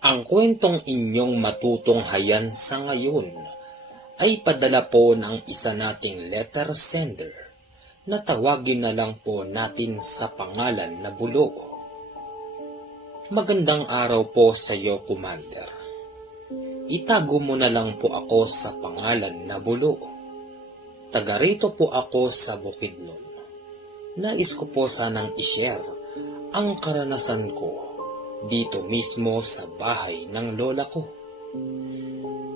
Ang kwentong inyong matutunghayan sa ngayon ay padala po ng isa nating letter sender na tawagin na lang po natin sa pangalan na Bulo. Magandang araw po sa iyo, Commander. Itago mo na lang po ako sa pangalan na Bulo. Taga rito po ako sa Bukidnon. Nais ko po sanang i-share ang karanasan ko dito mismo sa bahay ng lola ko.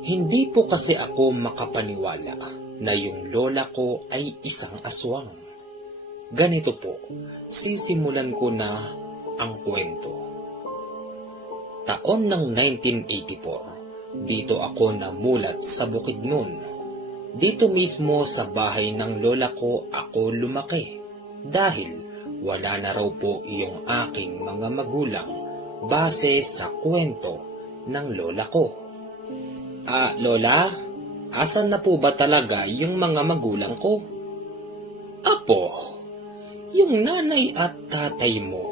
Hindi po kasi ako makapaniwala na yung lola ko ay isang aswang. Ganito po, sisimulan ko na ang kwento. Taon ng 1984, dito ako namulat sa Bukidnon. Dito mismo sa bahay ng lola ko ako lumaki dahil wala na raw po yung aking mga magulang base sa kwento ng lola ko. Lola, asan na po ba talaga yung mga magulang ko? Apo, yung nanay at tatay mo,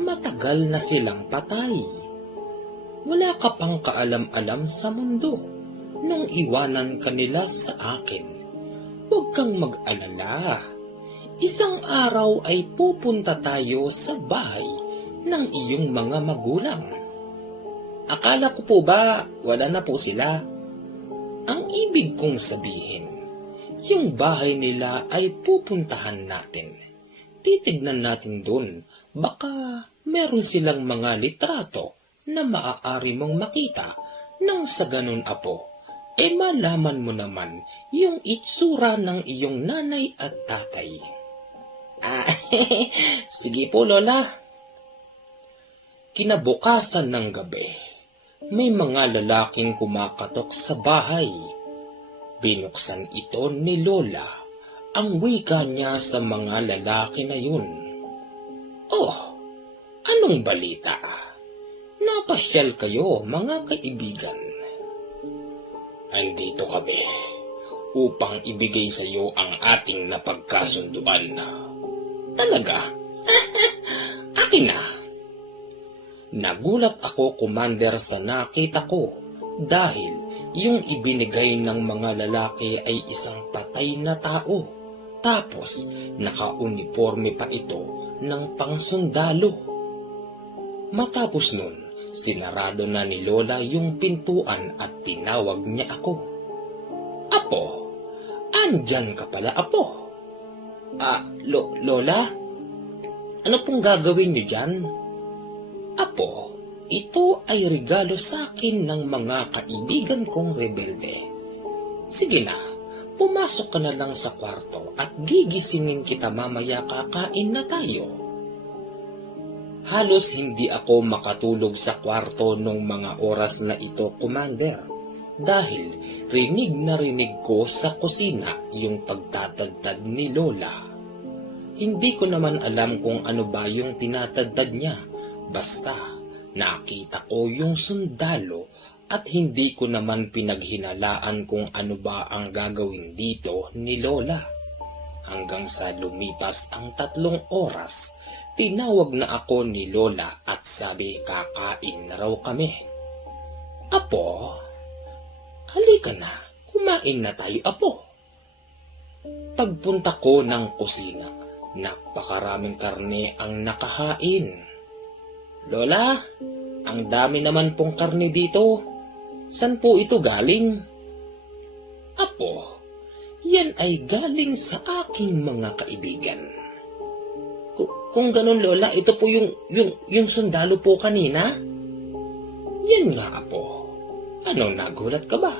matagal na silang patay. Wala ka pang kaalam-alam sa mundo nung iwanan ka nila sa akin. Huwag kang mag-alala. Isang araw ay pupunta tayo sa bahay ng iyong mga magulang. Akala ko po ba wala na po sila? Ang ibig kong sabihin, yung bahay nila ay pupuntahan natin. Titignan natin dun, baka meron silang mga litrato na maaari mong makita nang sa ganun, apo, malaman mo naman yung itsura ng iyong nanay at tatay. Sige po, Lola. Kinabukasan ng gabi, may mga lalaking kumakatok sa bahay. Binuksan ito ni Lola. Ang wika niya sa mga lalaki na yun. Oh, anong balita? Napasyal kayo, mga kaibigan. Andito kami upang ibigay sa iyo ang ating napagkasunduan. Talaga? Akin na. Nagulat ako, Commander, sa nakita ko dahil yung ibinigay ng mga lalaki ay isang patay na tao. Tapos naka-uniforme pa ito ng pangsundalo. Matapos nun, sinarado na ni Lola yung pintuan at tinawag niya ako. Apo, andyan ka pala, Apo. Lola? Ano pong gagawin niyo dyan? Apo, ito ay regalo sa akin ng mga kaibigan kong rebelde. Sige na, pumasok ka na lang sa kwarto at gigisingin kita mamaya, kakain na tayo. Halos hindi ako makatulog sa kwarto nung mga oras na ito, Commander, dahil rinig na rinig ko sa kusina yung pagtatagtad ni Lola. Hindi ko naman alam kung ano ba yung tinatagtad niya, basta nakita ko yung sundalo at hindi ko naman pinaghinalaan kung ano ba ang gagawin dito ni Lola. Hanggang sa lumipas ang 3 oras, tinawag na ako ni Lola at sabi kakain na raw kami. Apo, halika na, kumain na tayo, Apo. Pagpunta ko ng kusina, napakaraming karne ang nakahain. Lola, ang dami naman pong karne dito. San po ito galing? Apo, yan ay galing sa aking mga kaibigan. Kung ganun, Lola, ito po yung sundalo po kanina? Yan nga, Apo. Ano, nagulat ka ba?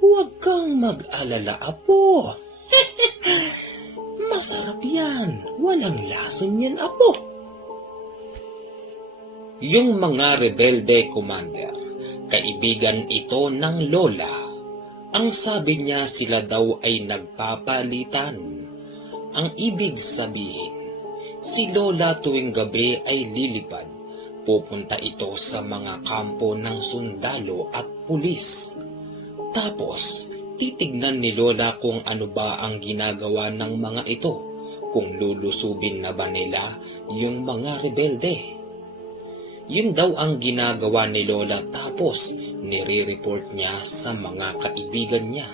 Huwag kang mag-alala, Apo. Masarap yan. Walang lason yan, Apo. Yung mga rebelde, Commander, kaibigan ito ng Lola. Ang sabi niya sila daw ay nagpapalitan. Ang ibig sabihin, si Lola tuwing gabi ay lilipad. Pupunta ito sa mga kampo ng sundalo at pulis. Tapos, titignan ni Lola kung ano ba ang ginagawa ng mga ito, kung lulusubin na ba nila yung mga rebelde. Yun daw ang ginagawa ni Lola, tapos Tapos nire-report niya sa mga kaibigan niya.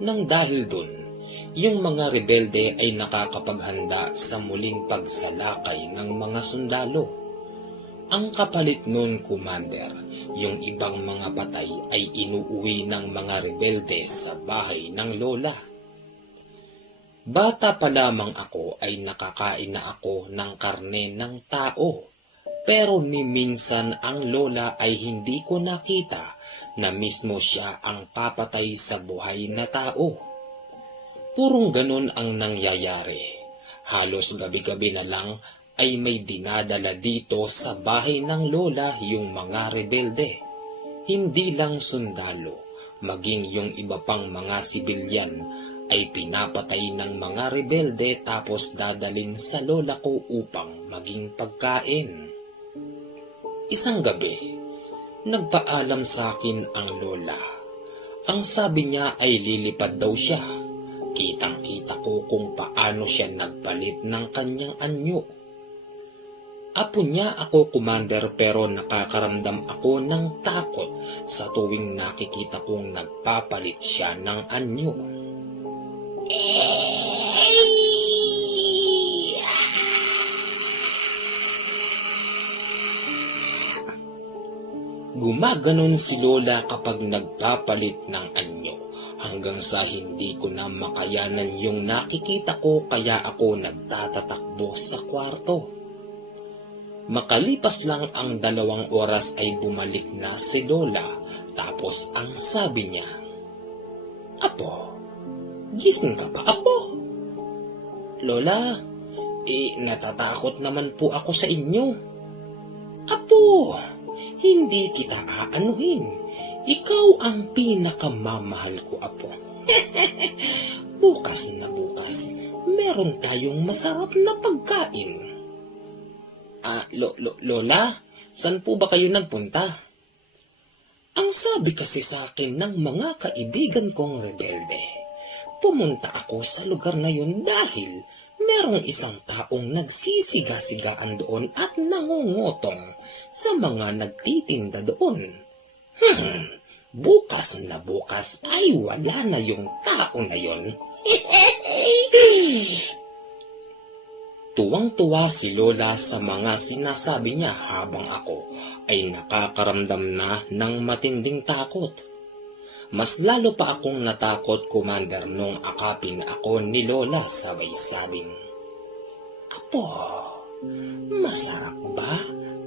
Nang dahil dun, yung mga rebelde ay nakakapaghanda sa muling pagsalakay ng mga sundalo. Ang kapalit nun, Commander, yung ibang mga patay ay inuuwi ng mga rebelde sa bahay ng lola. Bata pa lamang ako ay nakakain na ako ng karne ng tao. Pero ni minsan ang lola ay hindi ko nakita na mismo siya ang papatay sa buhay na tao. Purong ganun ang nangyayari. Halos gabi-gabi na lang ay may dinadala dito sa bahay ng lola yung mga rebelde. Hindi lang sundalo, maging yung iba pang mga sibilyan ay pinapatay ng mga rebelde tapos dadalin sa lola ko upang maging pagkain. Isang gabi, nagpaalam sa akin ang lola. Ang sabi niya ay lilipad daw siya. Kitang-kita ko kung paano siya nagpalit ng kanyang anyo. Apo niya ako, Commander, pero nakakaramdam ako ng takot sa tuwing nakikita kong nagpapalit siya ng anyo. Gumaganon si lola kapag nagpapalit ng anyo hanggang sa hindi ko na makayanan yung nakikita ko kaya ako nagtatatakbo sa kwarto. Makalipas lang ang 2 oras ay bumalik na si lola tapos ang sabi niya, "Apo, gising ka pa, Apo?" "Lola, natatakot naman po ako sa inyo." "Apo, hindi kita aanuhin. Ikaw ang pinakamamahal ko, Apo." Bukas na bukas, meron tayong masarap na pagkain." Lola, saan po ba kayo nagpunta?" "Ang sabi kasi sa akin ng mga kaibigan kong rebelde, pumunta ako sa lugar na yun dahil merong isang taong nagsisiga-sigaan doon at nangungutong sa mga nagtitinda doon. Bukas na bukas ay wala na yung tao na yun." Tuwang-tuwa si lola sa mga sinasabi niya habang ako ay nakakaramdam na ng matinding takot. Mas lalo pa akong natakot, Commander, nung akapin ako ni lola sabay sabing, "Apo, masarap ba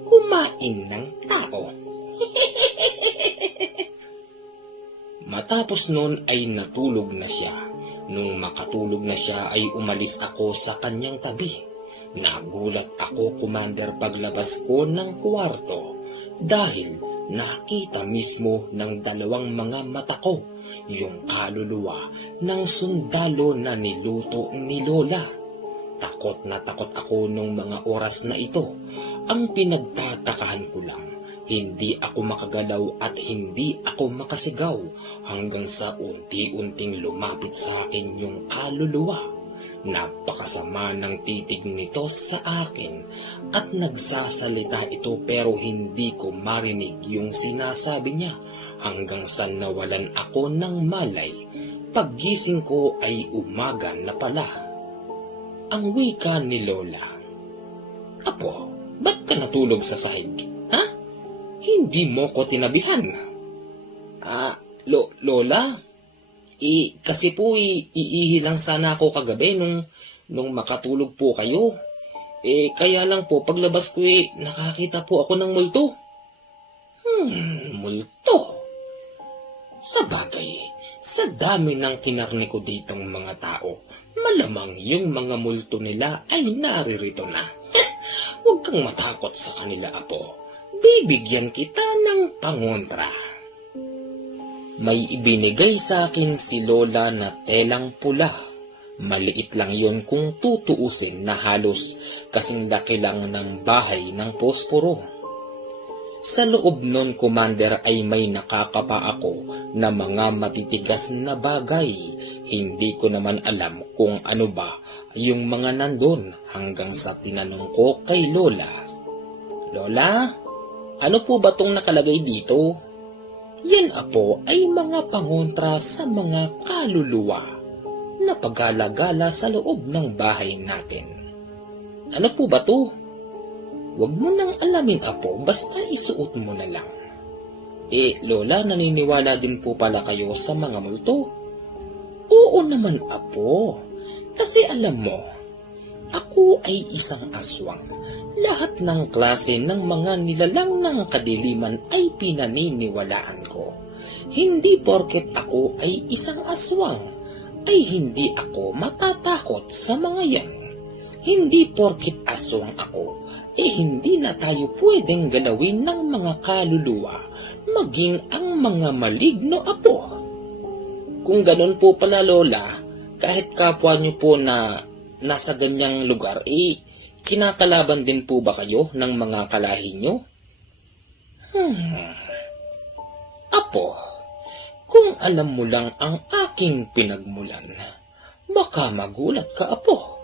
kumain ng tao?" Matapos nun ay natulog na siya. Nung makatulog na siya ay umalis ako sa kanyang tabi. Nagulat ako, Commander, paglabas ko ng kwarto dahil nakita mismo ng 2 mga mata ko yung kaluluwa ng sundalo na niluto ni lola. Takot na takot ako nung mga oras na ito. Ang pinagtatakahan ko lang, hindi ako makagalaw at hindi ako makasigaw hanggang sa unti-unting lumapit sa akin yung kaluluwa. Napakasama ng titig nito sa akin at nagsasalita ito pero hindi ko marinig yung sinasabi niya hanggang sa nawalan ako ng malay. Paggising ko ay umaga na pala. Ang wika ni lola, "Apo, ba't ka natulog sa sahig? Ha? Hindi mo ko tinabihan." Lola, kasi po iihi lang sana ako kagabi nung makatulog po kayo. Kaya lang po paglabas ko nakakita po ako ng multo." Multo? Sa bagay, sa dami ng kinarne ko ditong mga tao, malamang yung mga multo nila ay naririto na. Huwag kang matakot sa kanila, Apo. Bibigyan kita ng pangontra. May ibinigay sa akin si lola na telang pula. Maliit lang yon kung tutuusin na halos kasing laki lang ng bahay ng posporo. Sa loob nun, Commander, ay may nakakapa ako na mga matitigas na bagay. Hindi ko naman alam kung ano ba yung mga nandun hanggang sa tinanong ko kay lola, "Lola, ano po ba tong nakalagay dito?" Yan apo ay mga pangontra sa mga kaluluwa na pagala-gala sa loob ng bahay natin. Ano po ba to? Huwag mo nang alamin apo, basta isuot mo na lang. Lola, naniniwala din po pala kayo sa mga multo? Oo naman apo, kasi alam mo, ako ay isang aswang. Lahat ng klase ng mga nilalang ng kadiliman ay pinaniniwalaan ko. Hindi porket ako ay isang aswang, ay hindi ako matatakot sa mga yan. Hindi porket aswang ako, hindi na tayo pwedeng galawin ng mga kaluluwa, maging ang mga maligno apo. Kung ganun po pala lola, kahit kapwa nyo po na nasa ganyang lugar, kinakalaban din po ba kayo ng mga kalahi nyo? Apo, kung alam mo lang ang aking pinagmulan, baka magulat ka apo.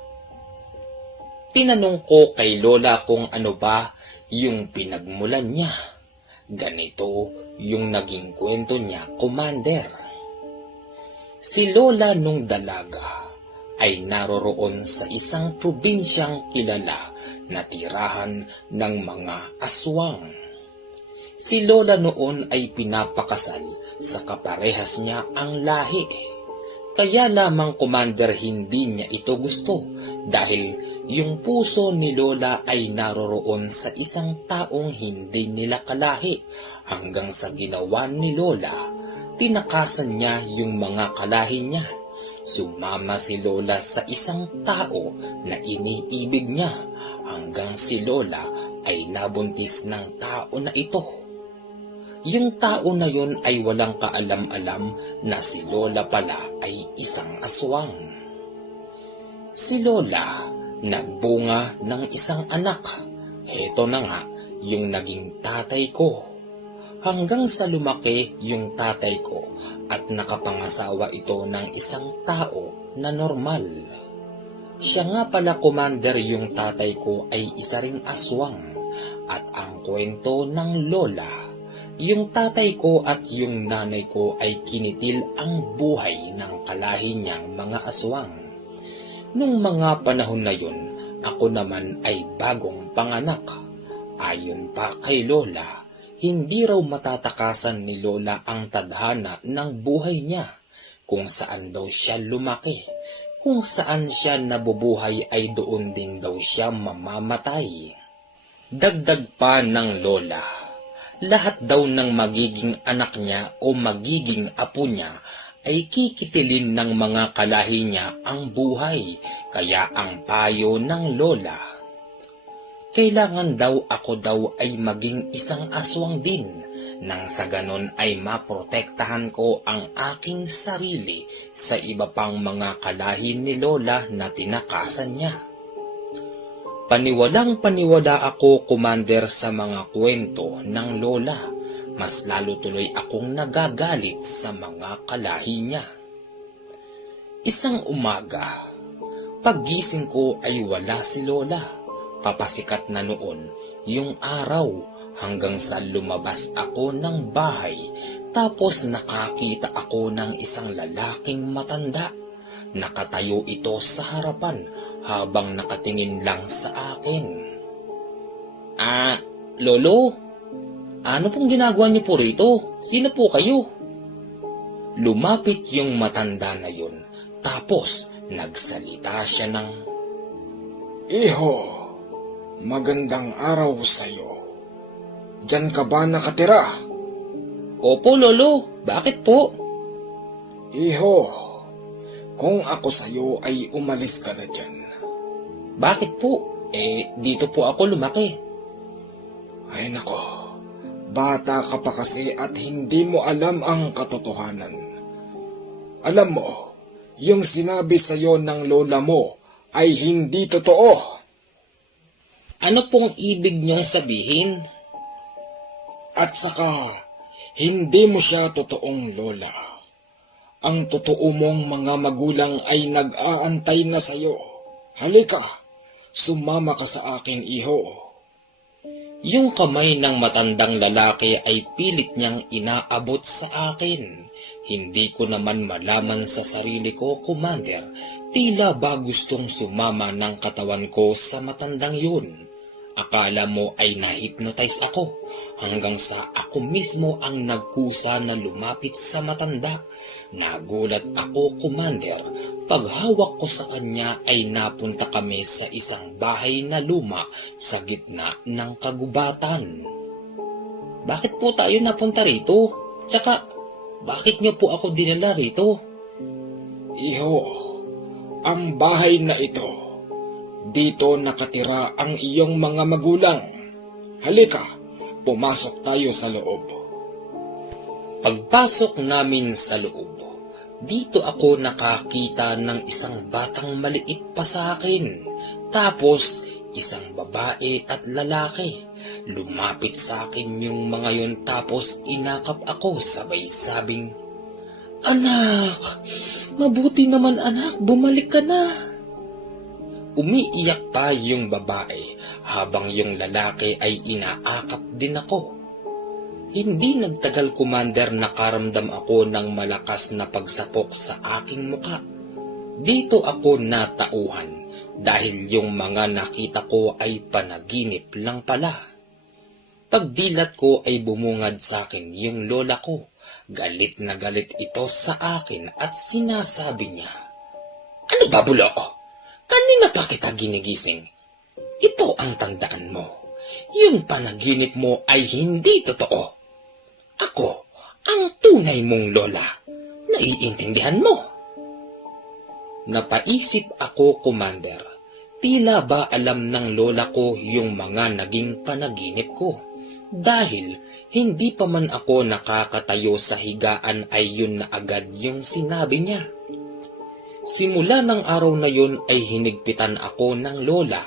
Tinanong ko kay lola kung ano ba yung pinagmulan niya. Ganito yung naging kwento niya, Commander. Si lola nung dalaga ay naroroon sa isang probinsyang kilala na tirahan ng mga aswang. Si lola noon ay pinapakasal sa kaparehas niya ang lahi. Kaya lamang Commander hindi niya ito gusto dahil yung puso ni lola ay naroroon sa isang taong hindi nila kalahi hanggang sa ginawa ni lola, tinakasan niya yung mga kalahi niya. Sumama si lola sa isang tao na iniibig niya hanggang si lola ay nabuntis ng tao na ito. Yung tao na yun ay walang kaalam-alam na si lola pala ay isang aswang. Si lola nagbunga ng isang anak. Heto na nga yung naging tatay ko. Hanggang sa lumaki yung tatay ko at nakapangasawa ito ng isang tao na normal. Siya nga pala Commander, yung tatay ko ay isa ring aswang. At ang kwento ng lola, yung tatay ko at yung nanay ko ay kinitil ang buhay ng kalahi niyang mga aswang. Nung mga panahon na yun, ako naman ay bagong panganak. Ayon pa kay lola, hindi raw matatakasan ni lola ang tadhana ng buhay niya. Kung saan daw siya lumaki, kung saan siya nabubuhay ay doon din daw siya mamamatay. Dagdag pa ng lola, lahat daw ng magiging anak niya o magiging apo niya ay kikitilin ng mga kalahi niya ang buhay. Kaya ang payo ng lola, kailangan daw ako daw ay maging isang aswang din, nang sa ganon ay maprotektahan ko ang aking sarili sa iba pang mga kalahi ni lola na tinakasan niya. Paniwalang paniwala ako Commander sa mga kwento ng lola. Mas lalo tuloy akong nagagalit sa mga kalahi niya. Isang umaga, paggising ko ay wala si lola. Papasikat na noon yung araw hanggang sa lumabas ako ng bahay. Tapos nakakita ako ng isang lalaking matanda. Nakatayo ito sa harapan habang nakatingin lang sa akin. Lolo? Ano pong ginagawa niyo po rito? Sino po kayo? Lumapit yung matanda na yun. Tapos nagsalita siya ng, Iho, magandang araw sa'yo. Diyan ka ba nakatira? Opo lolo, bakit po? Iho, kung ako sa'yo ay umalis ka na dyan. Bakit po? Dito po ako lumaki. Ay nako, bata ka pa kasi at hindi mo alam ang katotohanan. Alam mo, yung sinabi sa'yo ng lola mo ay hindi totoo. Ano pong ibig niyong sabihin? At saka, hindi mo siya totoong lola. Ang totoo mong mga magulang ay nag-aantay na sa'yo. Halika, sumama ka sa akin, iho. Yung kamay ng matandang lalaki ay pilit niyang inaabot sa akin. Hindi ko naman malaman sa sarili ko, Commander, tila ba gustong sumama ng katawan ko sa matandang yun. Akala mo ay na-hypnotize ako hanggang sa ako mismo ang nagkusa na lumapit sa matanda. Nagulat ako, Commander. Paghawak ko sa kanya ay napunta kami sa isang bahay na luma sa gitna ng kagubatan. Bakit po tayo napunta rito? Tsaka, bakit niyo po ako dinala rito? Iho, ang bahay na ito, dito nakatira ang iyong mga magulang. Halika, pumasok tayo sa loob. Pagpasok namin sa loob, dito ako nakakita ng isang batang maliit pa sa akin. Tapos, isang babae at lalaki. Lumapit sa akin yung mga yun tapos inakap ako sabay sabing, "Anak, mabuti naman anak, bumalik ka na." Umiiyak pa yung babae habang yung lalaki ay inaakap din ako. Hindi nagtagal, Commander, nakaramdam ako ng malakas na pagsapok sa aking muka. Dito ako natauhan dahil yung mga nakita ko ay panaginip lang pala. Pagdilat ko ay bumungad sa akin yung lola ko. Galit na galit ito sa akin at sinasabi niya, "Ano ba, bulo? Kanina pa kita ginigising. Ito ang tandaan mo. Yung panaginip mo ay hindi totoo. Ako ang tunay mong lola. Naiintindihan mo?" Napaisip ako, Commander. Tila ba alam ng lola ko yung mga naging panaginip ko? Dahil hindi pa man ako nakakatayo sa higaan ay yun na agad yung sinabi niya. Simula ng araw na yun ay hinigpitan ako ng lola.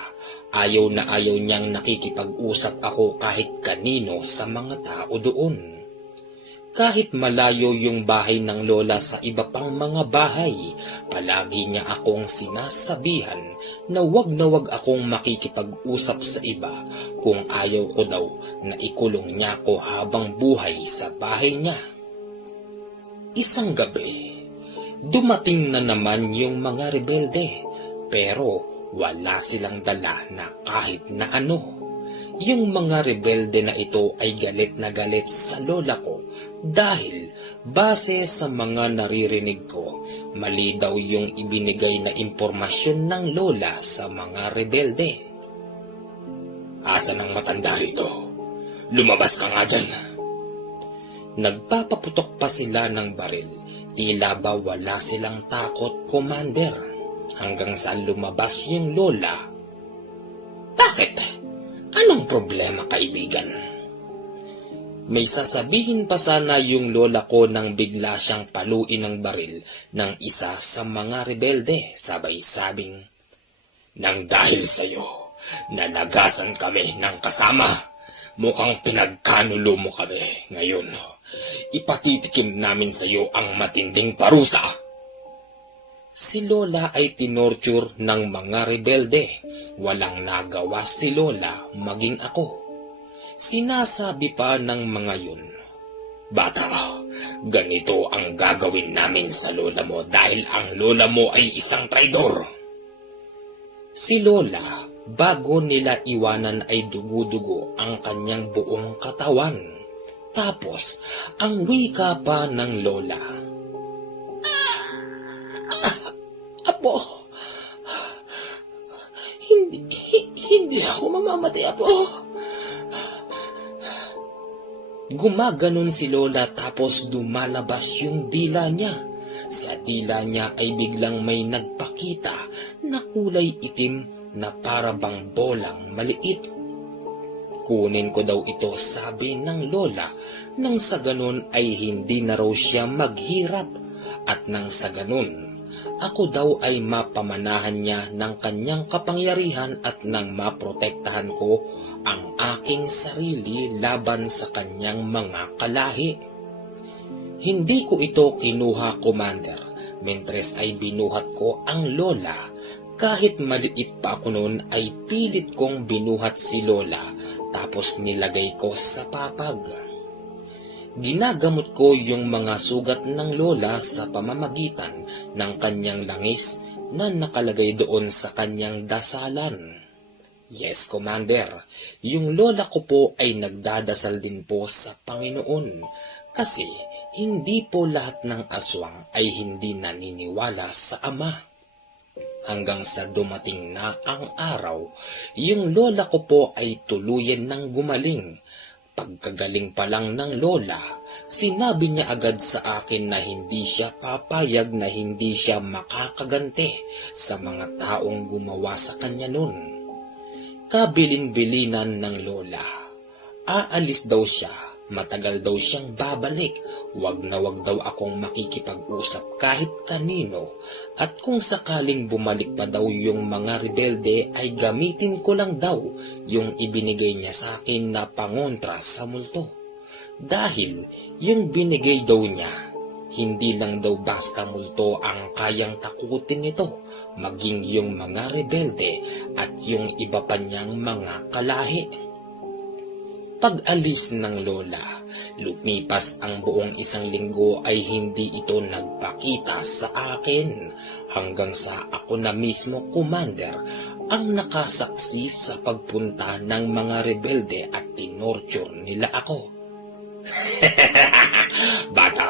Ayaw na ayaw niyang nakikipag-usap ako kahit kanino sa mga tao doon. Kahit malayo yung bahay ng lola sa iba pang mga bahay, palagi niya akong sinasabihan na wag akong makikipag-usap sa iba kung ayaw ko daw na ikulong niya ako habang buhay sa bahay niya. Isang gabi, dumating na naman yung mga rebelde, pero wala silang dala na kahit na ano. Yung mga rebelde na ito ay galit na galit sa lola ko dahil base sa mga naririnig ko, mali daw yung ibinigay na impormasyon ng lola sa mga rebelde. "Asan ang matanda rito? Lumabas ka nga dyan." Nagpapaputok pa sila ng baril. Tila ba wala silang takot, Commander, hanggang sa lumabas yung lola. "Bakit? Anong problema, kaibigan?" May sasabihin pa sana yung lola ko nang bigla siyang paluin ng baril ng isa sa mga rebelde, sabay sabing, "Nang dahil sa'yo, nanagasan kami ng kasama. Mukhang pinagkanulo mo kami. Ngayon, ipatitikim namin sa'yo ang matinding parusa." Si lola ay tinorture ng mga rebelde. Walang nagawa si lola maging ako. Sinasabi pa ng mga yun, "Bata, ganito ang gagawin namin sa lola mo dahil ang lola mo ay isang traidor." Si lola, bago nila iwanan ay dugo-dugo ang kanyang buong katawan. Tapos, ang wika pa ng lola, "Apo, hindi ako mamamatay, Apo." Gumaganon si lola tapos dumalabas yung dila niya. Sa dila niya ay biglang may nagpakita na kulay itim na para bang bolang maliit. "Kunin ko daw ito," sabi ng lola, nang sa ganon ay hindi na raw siya maghirap at nang sa ganon ako daw ay mapamanahan niya ng kanyang kapangyarihan at nang maprotektahan ko ang aking sarili laban sa kanyang mga kalahi. Hindi ko ito kinuha, Commander, mentres ay binuhat ko ang lola. Kahit maliit pa ako noon ay pilit kong binuhat si lola tapos nilagay ko sa papag. Ginagamot ko yung mga sugat ng lola sa pamamagitan ng kanyang langis na nakalagay doon sa kanyang dasalan. Yes, Commander, yung lola ko po ay nagdadasal din po sa Panginoon kasi hindi po lahat ng aswang ay hindi naniniwala sa Ama. Hanggang sa dumating na ang araw, yung lola ko po ay tuluyan ng gumaling. Pagkagaling pa lang ng lola, sinabi niya agad sa akin na hindi siya papayag na hindi siya makakagante sa mga taong gumawa sa kanya nun. Kabilin-bilinan ng lola. Aalis daw siya, matagal daw siyang babalik, wag na wag daw akong makikipag-usap kahit kanino, at kung sakaling bumalik pa daw yung mga rebelde ay gamitin ko lang daw yung ibinigay niya sa akin na pangontra sa multo. Dahil yung binigay daw niya, hindi lang daw basta multo ang kayang takutin nito, maging yung mga rebelde at yung iba pa niyang mga kalahi. Pag-alis ng lola, lumipas ang buong 1 linggo ay hindi ito nagpakita sa akin hanggang sa ako na mismo, Commander, ang nakasaksi sa pagpunta ng mga rebelde at tinorture nila ako. Bata,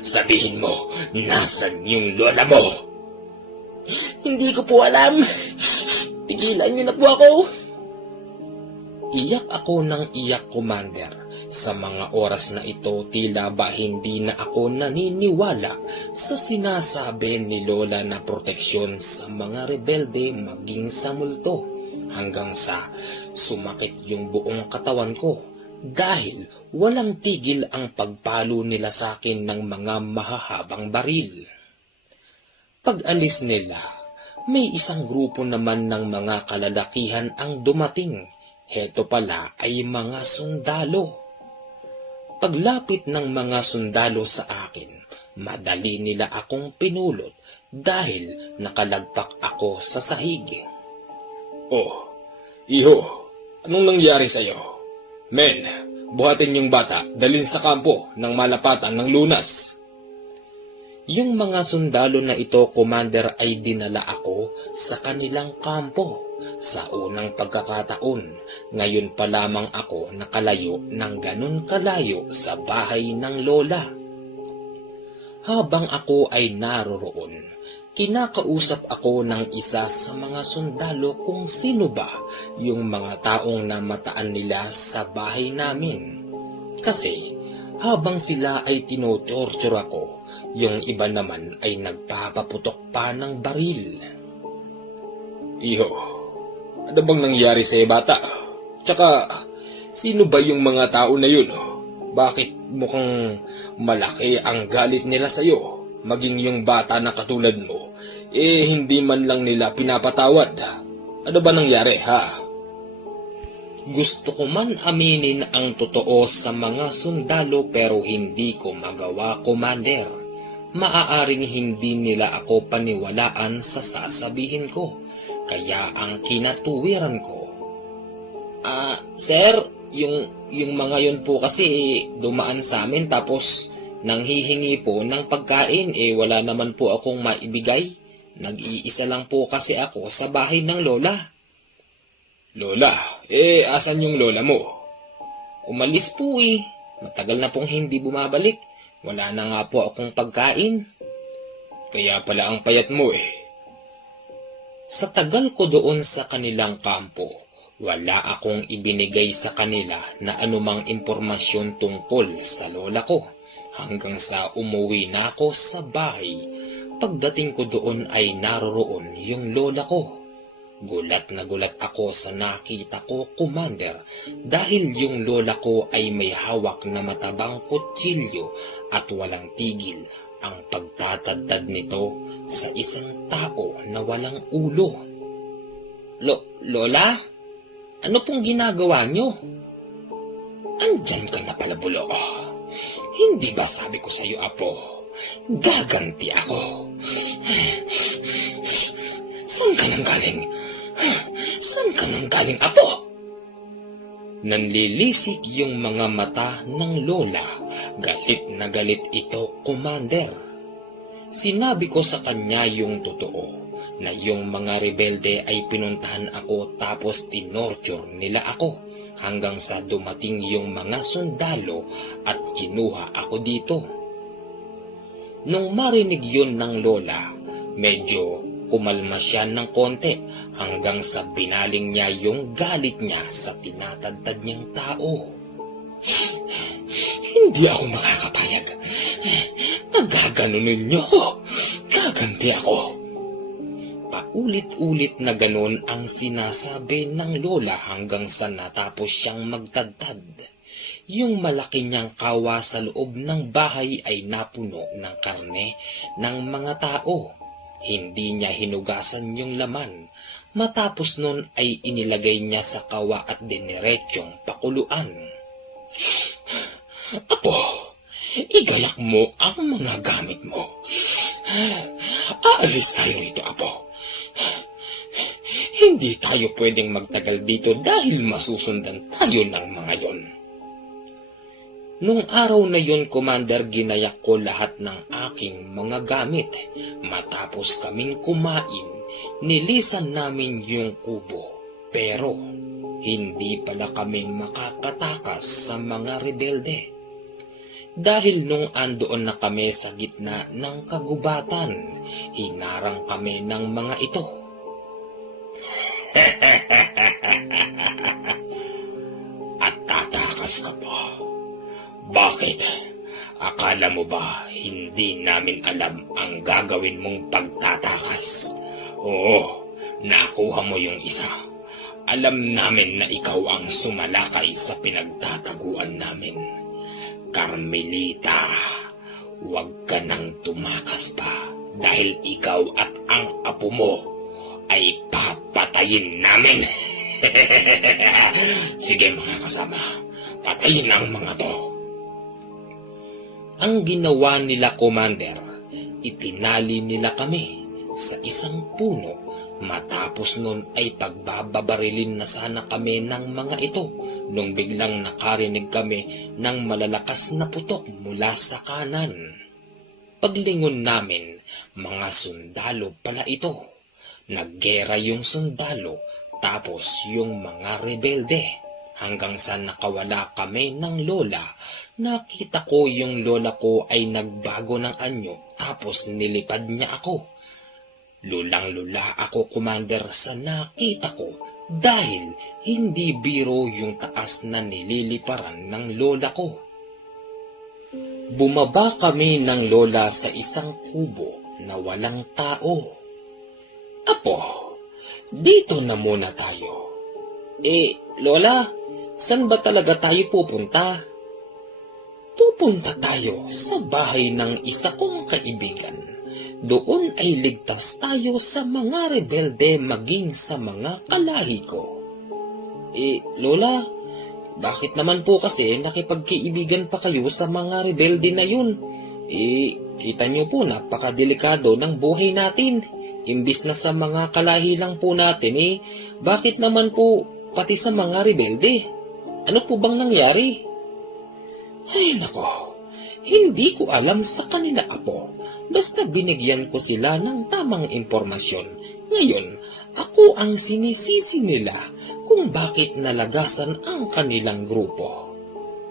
sabihin mo, nasan yung lola mo? Hindi ko po alam. Tigilan niyo na po ako. Iyak ako ng iyak, Commander. Sa mga oras na ito, tila ba hindi na ako naniniwala sa sinasabi ni Lola na proteksyon sa mga rebelde maging sa multo, hanggang sa sumakit yung buong katawan ko dahil walang tigil ang pagpalo nila sa akin ng mga mahahabang baril. Pag-alis nila, may isang grupo naman ng mga kalalakihan ang dumating. Heto pala ay mga sundalo. Paglapit ng mga sundalo sa akin, madali nila akong pinulot dahil nakalagpak ako sa sahig. Oh, iho, anong nangyari sa'yo? Men, buhatin yung bata, dalhin sa kampo ng malapatan ng Lunas. Yung mga sundalo na ito, Commander, ay dinala ako sa kanilang kampo. Sa unang pagkakataon, ngayon pa lamang ako nakalayo ng ganun kalayo sa bahay ng lola. Habang ako ay naroroon, kinakausap ako ng isa sa mga sundalo kung sino ba yung mga taong namataan nila sa bahay namin. Kasi habang sila ay tinotorture ako, yung iba naman ay nagpapaputok pa ng baril. Iho, ano bang nangyari sa'yo, bata? Tsaka, sino ba yung mga tao na yun? Bakit mukhang malaki ang galit nila sa'yo? Maging yung bata na katulad mo, hindi man lang nila pinapatawad. Ano ba nangyari, ha? Gusto ko man aminin ang totoo sa mga sundalo pero hindi ko magawa, Commander. Maaaring hindi nila ako paniwalaan sa sasabihin ko. Kaya ang kinatuwiran ko, Sir, yung mga yun po kasi dumaan sa amin tapos nanghihingi po ng pagkain, wala naman po akong maibigay. Nag-iisa lang po kasi ako sa bahay ng lola. Lola? Asan yung lola mo? Umalis po Matagal na pong hindi bumabalik. Wala na nga po akong pagkain. Kaya pala ang payat mo Sa tagal ko doon sa kanilang kampo, wala akong ibinigay sa kanila na anumang impormasyon tungkol sa lola ko. Hanggang sa umuwi na ako sa bahay, pagdating ko doon ay naroroon yung lola ko. Gulat na gulat ako sa nakita ko, Commander, dahil yung lola ko ay may hawak na matabang kutsilyo at walang tigil ang pagtatadtad nito sa isang tao na walang ulo. Lola? Ano pong ginagawa nyo? Andyan ka na pala, Bulo. Hindi ba sabi ko sa'yo, Apo, gaganti ako? Saan ka nang galing? Saan ka nang galing, Apo? Nanlilisik yung mga mata ng lola. Galit na galit ito, Commander. Sinabi ko sa kanya yung totoo, na yung mga rebelde ay pinuntahan ako tapos tinorture nila ako hanggang sa dumating yung mga sundalo at kinuha ako dito. Nung marinig yun ng lola, medyo kumalma siya ng konti hanggang sa binaling niya yung galit niya sa tinatadtad niyang tao. Hindi ako makakapayag. Nagaganunin niyo ako. Gaganti ako. Paulit-ulit na ganon ang sinasabi ng lola hanggang sa natapos siyang magtadtad. Yung malaki niyang kawa sa loob ng bahay ay napuno ng karne ng mga tao. Hindi niya hinugasan yung laman. Matapos nun ay inilagay niya sa kawa at diniretsyong pakuluan. Apo, igayak mo ang mga gamit mo. Aalis tayo rito, Apo. Hindi tayo pwedeng magtagal dito dahil masusundan tayo ng mga yon. Nung araw na yon, Commander, ginayak ko lahat ng aking mga gamit. Matapos kaming kumain, nilisan namin yung kubo. Pero hindi pala kami makakatakas sa mga rebelde. Dahil nung andoon na kami sa gitna ng kagubatan, hinarang kami ng mga ito. At tatakas ka pa. Bakit? Akala mo ba hindi namin alam ang gagawin mong pagtatakas? Oo, nakuha mo yung isa. Alam namin na ikaw ang sumalakay sa pinagtataguan namin. Carmelita, huwag ka nang tumakas pa dahil ikaw at ang apo mo ay papatayin namin. Sige mga kasama, patayin ang mga to. Ang ginawa nila, Commander, itinali nila kami sa isang puno. Matapos nun ay pagbababarilin na sana kami ng mga ito nung biglang nakarinig kami ng malalakas na putok mula sa kanan. Paglingon namin, mga sundalo pala ito. Naggera yung sundalo tapos yung mga rebelde hanggang sa nakawala kami ng lola. Nakita ko yung lola ko ay nagbago ng anyo tapos nilipad niya ako. Lulang-lula ako, Commander, sa nakita ko dahil hindi biro yung taas na nililiparan ng lola ko. Bumaba kami ng lola sa isang kubo na walang tao. Apo, dito na muna tayo. Lola, saan ba talaga tayo pupunta? Pupunta tayo sa bahay ng isa kong kaibigan. Doon ay ligtas tayo sa mga rebelde maging sa mga kalahi ko. Lola, bakit naman po kasi nakipagkaibigan pa kayo sa mga rebelde na yun? Kita niyo po napakadelikado ng buhay natin. Imbis na sa mga kalahi lang po natin, bakit naman po pati sa mga rebelde? Ano po bang nangyari? Ay nako, hindi ko alam sa kanila, Apo. Basta binigyan ko sila ng tamang impormasyon. Ngayon, ako ang sinisisi nila kung bakit nalagasan ang kanilang grupo.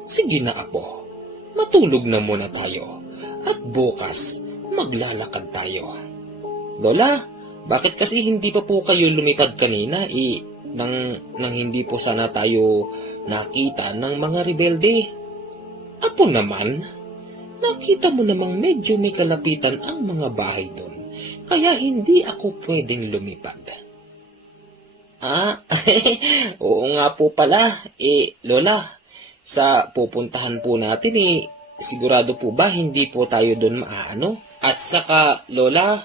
Sige na, Apo. Matulog na muna tayo. At bukas, maglalakad tayo. Lola, bakit kasi hindi pa po kayo lumipad kanina? Nang hindi po sana tayo nakita ng mga rebelde. Apo naman, nakita mo namang medyo may kalapitan ang mga bahay doon, kaya hindi ako pwedeng lumipad. Oo nga po pala. Lola, sa pupuntahan po natin, sigurado po ba hindi po tayo doon maaano? At saka, Lola,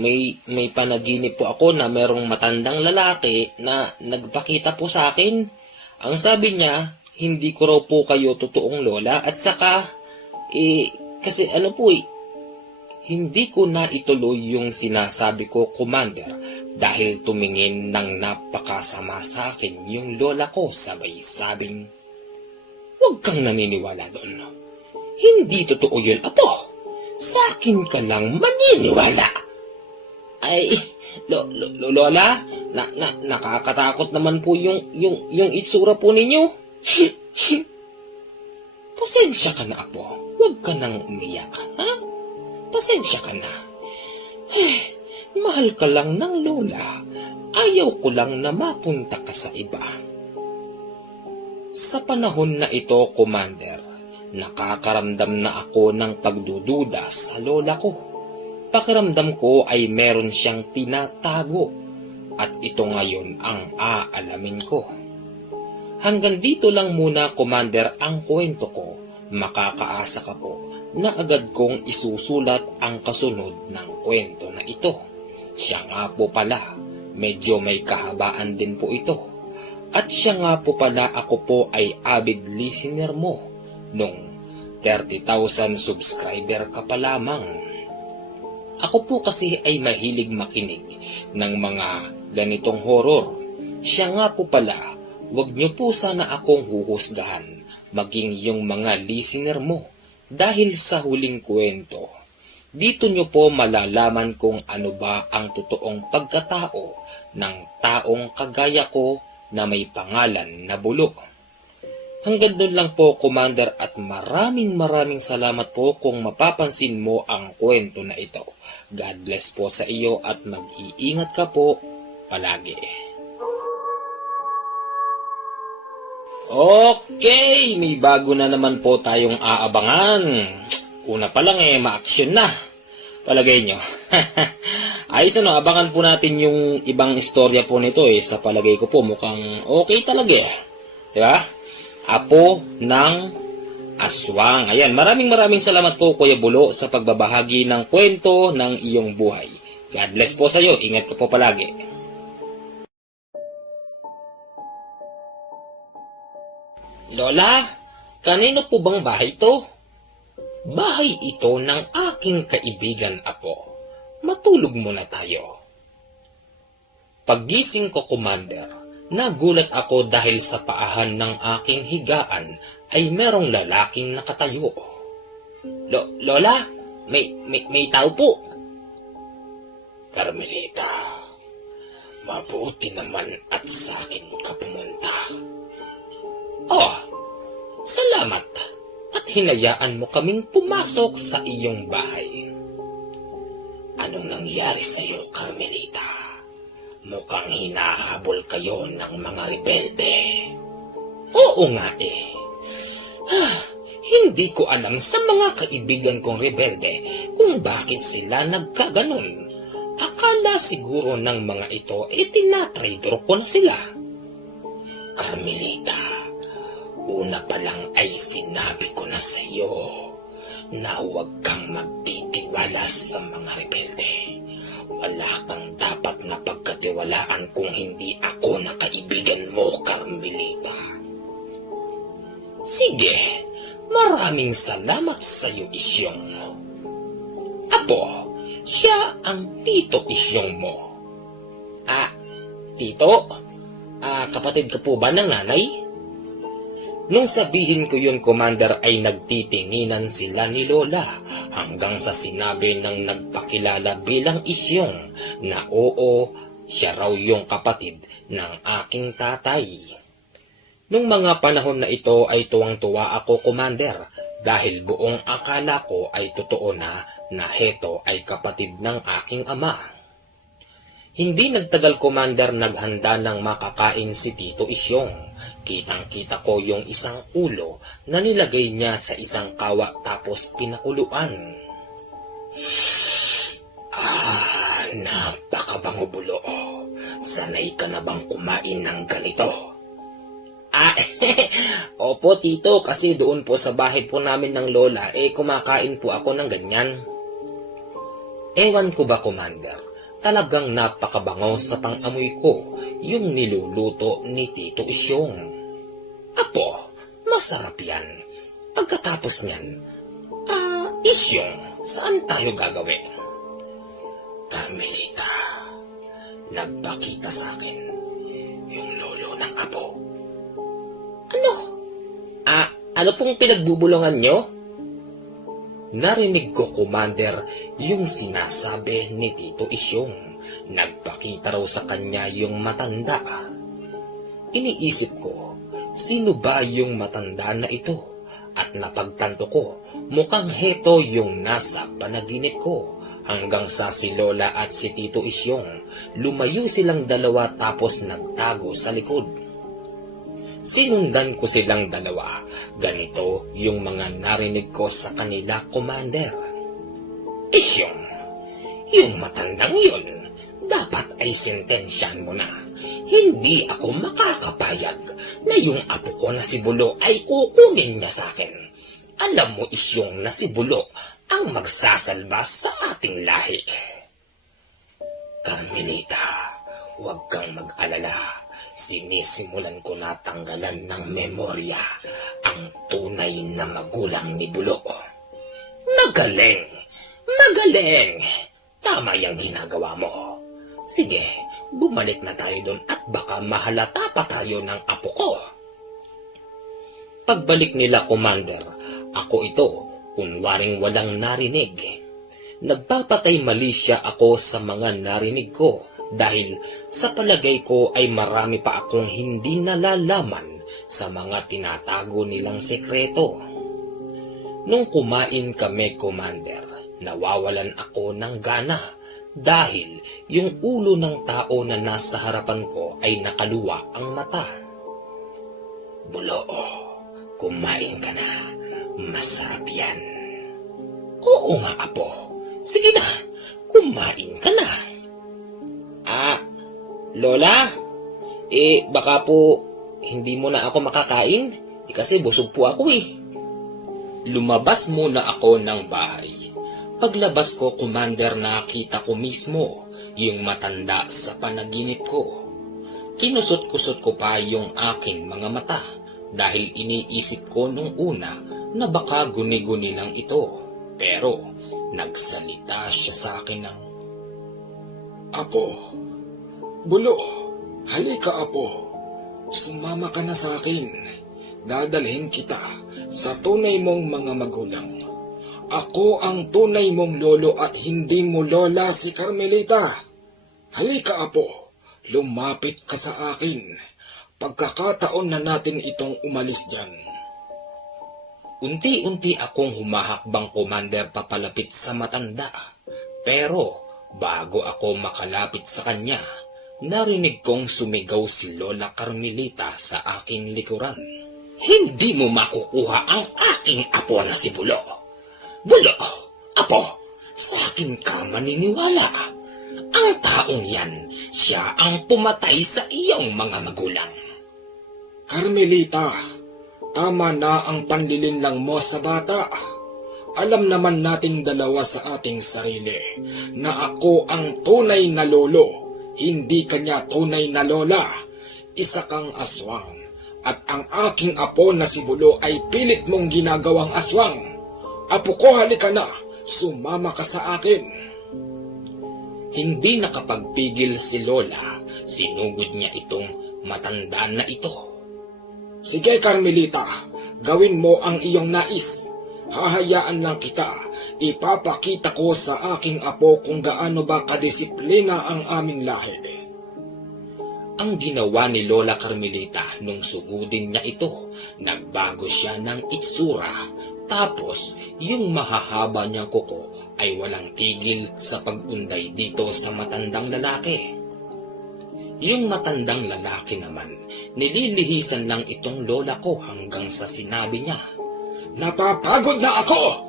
may panaginip po ako na merong matandang lalaki na nagpakita po sa akin. Ang sabi niya, hindi ko raw po kayo totoong lola. At saka, kasi Hindi ko na ituloy yung sinasabi ko, Commander, dahil tumingin ng napakasama sa akin yung lola ko, sabay sabing, "Huwag kang naniniwala doon. Hindi totoo yun, Apo. Sa akin ka lang maniniwala." Ay, Lola, nakakatakot naman po yung itsura po ninyo. Pasensya ka na, Apo. Huwag ka nang umiyak, ha? Pasensya ka na. Mahal ka lang ng lola. Ayaw ko lang na mapunta ka sa iba. Sa panahon na ito, Commander, nakakaramdam na ako ng pagdududa sa lola ko. Pakiramdam ko ay meron siyang tinatago at ito ngayon ang aalamin ko. Hanggang dito lang muna, Commander, ang kwento ko. Makakaasa ka po na agad kong isusulat ang kasunod ng kwento na ito. Siya nga po pala, medyo may kahabaan din po ito. At siya nga po pala, ako po ay avid listener mo nung 30,000 subscriber ka pa lamang. Ako po kasi ay mahilig makinig ng mga ganitong horror. Siya nga po pala, wag niyo po sana akong huhusgahan, maging yung mga listener mo. Dahil sa huling kwento, dito nyo po malalaman kung ano ba ang totoong pagkatao ng taong kagaya ko na may pangalan na Bulo. Hanggang doon lang po, Commander, at maraming salamat po kung mapapansin mo ang kwento na ito. God bless po sa iyo at mag-iingat ka po palagi. Okay, may bago na naman po tayong aabangan. Una pa lang ma-action na. Palagay nyo. Ayos abangan po natin yung ibang istorya po nito sa palagay ko po mukhang okay talaga Diba? Apo ng Aswang. Ayan, maraming salamat po Kuya Bulo sa pagbabahagi ng kwento ng iyong buhay. God bless po sa iyo. Ingat ka po palagi. Lola, kanino po bang bahay to? Bahay ito ng aking kaibigan, Apo. Matulog muna tayo. Paggising ko, Commander, nagulat ako dahil sa paahan ng aking higaan ay merong lalaking nakatayo. Lola, may tao po. Carmelita, mabuti naman at sa akin ka pumunta. Oh, salamat at hinayaan mo kaming pumasok sa iyong bahay. Anong nangyari sa iyo, Carmelita? Mukhang hinahabol kayo ng mga rebelde. Oo nga hindi ko alam sa mga kaibigan kong rebelde kung bakit sila nagkaganon. Akala siguro ng mga ito tinatraidor ko na sila. Carmelita, una pa lang ay sinabi ko na sa iyo na huwag kang magtitiwala sa mga rebelde. Wala kang dapat na pagkatiwalaan kung hindi ako na kaibigan mo, Carmelita. Sige, maraming salamat sa iyo, Isyong. Apo, siya ang Tito Isyong mo. Tito? Kapatid ka po ba ng nanay? Nung sabihin ko yun, Commander, ay nagtitinginan sila ni Lola hanggang sa sinabi ng nagpakilala bilang Isyong na oo, siya raw yung kapatid ng aking tatay. Nung mga panahon na ito ay tuwang-tuwa ako, Commander, dahil buong akala ko ay totoo na heto ay kapatid ng aking ama. Hindi nagtagal, Commander, naghanda ng makakain si Tito Isyong. Kitang-kita ko yung isang ulo na nilagay niya sa isang kawa tapos pinakuluan. Napakabango, Bulo. Sanay ka na bang kumain ng ganito? Opo, Tito, kasi doon po sa bahay po namin ng Lola, kumakain po ako ng ganyan. Ewan ko ba, Commander, talagang napakabango sa pang-amoy ko yung niluluto ni Tito Isyong. Apo, masarap yan. Pagkatapos niyan, Isyong, saan tayo gagawin? Carmelita, nagpakita sa akin yung lolo ng apo. Ano? Ano pong pinagbubulungan nyo? Narinig ko, Commander, yung sinasabi ni Tito Isyong. Nagpakita raw sa kanya yung matanda. Iniisip ko, sino ba yung matanda na ito? At napagtanto ko, mukhang heto yung nasa panaginip ko. Hanggang sa si Lola at si Tito Isyong, lumayo silang dalawa tapos nagtago sa likod. Sinundan ko silang dalawa. Ganito yung mga narinig ko sa kanila, Commander. Isyong, yung matandang yun, dapat ay sentensyahan mo na. Hindi ako makakapayag na yung apo ko na si Bulo ay kukunin niya sa akin. Alam mo, Isyong, na si Bulo ang magsasalba sa ating lahi. Carmelita, huwag kang mag-alala. Sinisimulan ko na tanggalan ng memorya ang tunay na magulang ni Bulo. Magaling! Magaling! Tama yung ginagawa mo. Sige, bumalik na tayo doon at baka mahalata pa tayo ng apo ko. Pagbalik nila, Commander, ako ito, kunwaring walang narinig. Nagpapatay mali siya ako sa mga narinig ko dahil sa palagay ko ay marami pa akong hindi nalalaman sa mga tinatago nilang sekreto. Nung kumain kami, Commander, nawawalan ako ng gana dahil yung ulo ng tao na nasa harapan ko ay nakaluwa ang mata. Bulo, kumain ka na. Masarap yan. Oo nga, apo. Sige na, kumain ka na. Lola? Baka po hindi mo na ako makakain? Kasi busog po ako eh. Lumabas muna ako ng bahay. Paglabas ko, Commander, nakita ko mismo yung matanda sa panaginip ko. Kinusot-kusot ko pa yung aking mga mata dahil iniisip ko nung una na baka guni-guni lang ito. Pero nagsalita siya sa akin ng, Apo, Bulo, halika apo. Sumama ka na sa akin. Dadalhin kita sa tunay mong mga magulang. Ako ang tunay mong lolo at hindi mo lola si Carmelita. Halika apo, lumapit ka sa akin. Pagkakataon na natin itong umalis dyan. Unti-unti akong humahakbang, Commander, papalapit sa matanda. Pero bago ako makalapit sa kanya, narinig kong sumigaw si Lola Carmelita sa aking likuran. Hindi mo makukuha ang aking apo na si Bulo. Bulo, apo, sa akin ka maniniwala. Ang taong yan, siya ang pumatay sa iyong mga magulang. Carmelita, tama na ang panlilinlang mo sa bata. Alam naman nating dalawa sa ating sarili na ako ang tunay na lolo, hindi kanya tunay na lola. Isa kang aswang at ang aking apo na si Bulo ay pilit mong ginagawang aswang. Apo ko, halika na, sumama ka sa akin. Hindi nakapagpigil si Lola, sinugod niya itong matanda na ito. Sige Carmelita, gawin mo ang iyong nais. Hahayaan lang kita. Ipapakita ko sa aking apo kung gaano ba kadisiplina ang aming lahi. Ang ginawa ni Lola Carmelita nung sugudin niya ito, nagbago siya ng itsura. Tapos, yung mahahaba niyang kuko ay walang tigil sa pag-unday dito sa matandang lalaki. Yung matandang lalaki naman, nililihisan lang itong lola ko hanggang sa sinabi niya, Napapagod na ako!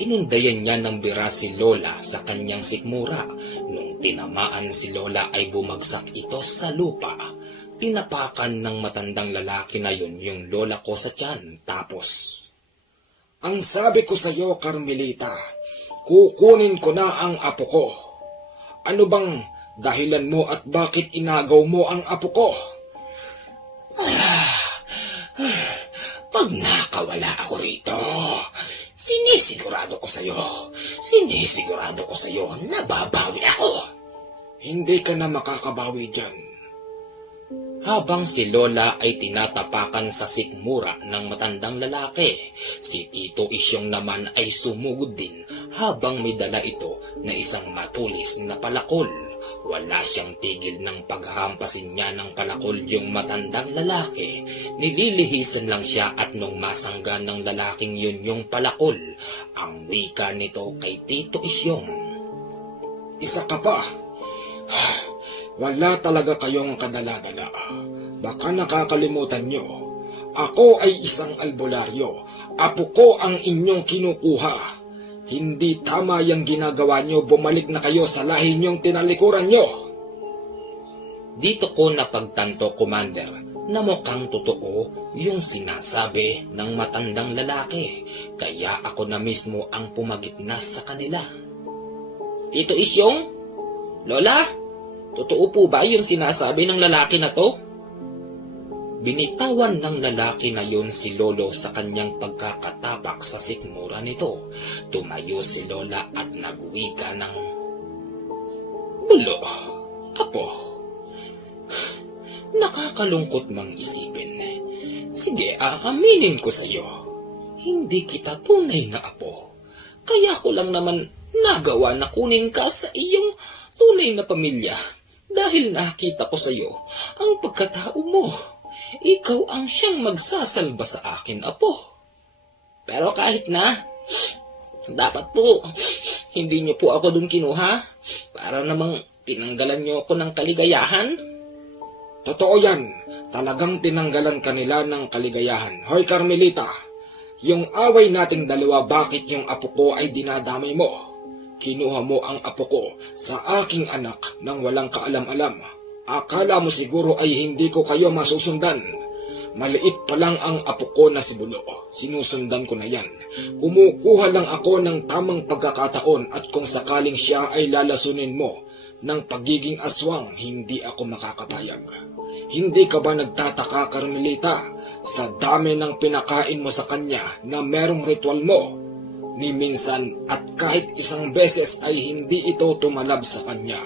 Inundayan niya ng bira si Lola sa kanyang sikmura. Nung tinamaan si Lola ay bumagsak ito sa lupa. Tinapakan ng matandang lalaki na yun yung lola ko sa tiyan. Tapos, ang sabi ko sa iyo, Carmelita, kukunin ko na ang apo ko. Ano bang dahilan mo at bakit inagaw mo ang apo ko? Pag nakawala ako rito, Sinisigurado ko sa'yo na babawi ako. Hindi ka na makakabawi dyan. Habang si Lola ay tinatapakan sa sikmura ng matandang lalaki, si Tito Isyong naman ay sumugod din habang may dala ito na isang matulis na palakol. Wala siyang tigil ng paghahampasin niya ng palakol yung matandang lalaki. Nililihisan lang siya at nung masangga ng lalaking yun yung palakol, ang wika nito kay Tito Isyong. Isa ka pa. Wala talaga kayong kadala-dala. Baka nakakalimutan nyo. Ako ay isang albularyo. Apo ko ang inyong kinukuha. Hindi tama yung ginagawa nyo. Bumalik na kayo sa lahi nyong tinalikuran nyo. Dito ko napagtanto, Commander, na mukhang totoo yung sinasabi ng matandang lalaki. Kaya ako na mismo ang pumagitna sa kanila. Tito Isyong? Lola? Totoo po ba yung sinasabi ng lalaki na to? Binitawan ng lalaki na yun si Lolo sa kanyang pagkakatapak sa sikmura nito. Tumayo si Lola at nagwika ng, "Bulo, Apo, nakakalungkot mang isipin. Sige, aaminin ko sa iyo. Hindi kita tunay na apo. Kaya ko lang naman nagawa na kunin ka sa iyong tunay na pamilya. Dahil nakita ko sa iyo ang pagkatao mo. Ikaw ang siyang magsasalba sa akin, Apo. Pero kahit na, dapat po, hindi niyo po ako dun kinuha para namang tinanggalan niyo ako ng kaligayahan." Totoo yan. Talagang tinanggalan kanila ng kaligayahan. Hoy Carmelita, yung away nating dalawa, bakit yung apo ko ay dinadamay mo? Kinuha mo ang apo ko sa aking anak nang walang kaalam-alam. Akala mo siguro ay hindi ko kayo masusundan. Maliit pa lang ang apo ko na si Bulo. Sinusundan ko na yan. Kumukuha lang ako ng tamang pagkakataon at kung sakaling siya ay lalasunin mo ng pagiging aswang, hindi ako makakapayag. Hindi ka ba nagtataka, Carmelita, sa dami ng pinakain mo sa kanya na merong ritual mo? Ni minsan at kahit isang beses ay hindi ito tumalab sa kanya.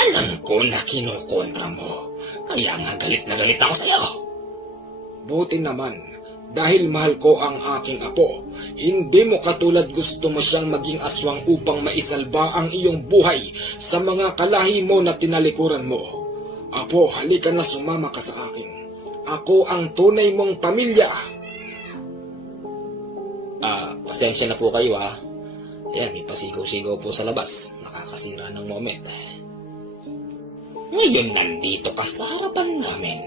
Alam ko na kinukontra mo. Kaya nga galit na galit ako sa'yo. Buti naman, dahil mahal ko ang aking apo, hindi mo katulad gusto mo siyang maging aswang upang maisalba ang iyong buhay sa mga kalahi mo na tinalikuran mo. Apo, halika na, sumama ka sa akin. Ako ang tunay mong pamilya. Pasensya na po kayo ha. Ayan, may pasigaw-sigaw po sa labas. Nakakasira ng moment. Ngayon nandito ka sa harapan namin.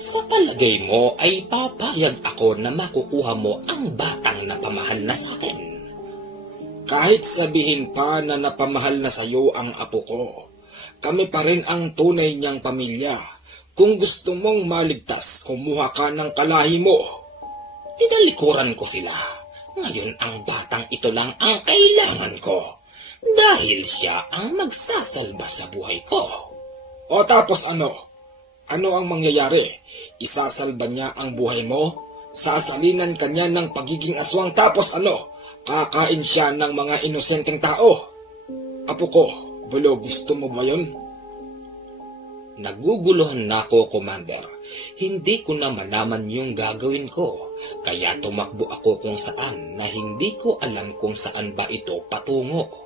Sa palagay mo ay papayag ako na makukuha mo ang batang napamahal na sa akin. Kahit sabihin pa na napamahal na sayo ang apo ko, kami pa rin ang tunay niyang pamilya. Kung gusto mong maligtas, kumuha ka ng kalahi mo. Tinalikuran ko sila. Ngayon ang batang ito lang ang kailangan ko. Dahil siya ang magsasalba sa buhay ko. O tapos ano? Ano ang mangyayari? Isasalba niya ang buhay mo? Sasalinan ka niya ng pagiging aswang, tapos ano? Kakain siya ng mga inosenteng tao? Apo ko, Bulo, gusto mo ba yun? Naguguluhan na ako, Commander. Hindi ko na malaman yung gagawin ko. Kaya tumakbo ako kung saan na hindi ko alam kung saan ba ito patungo.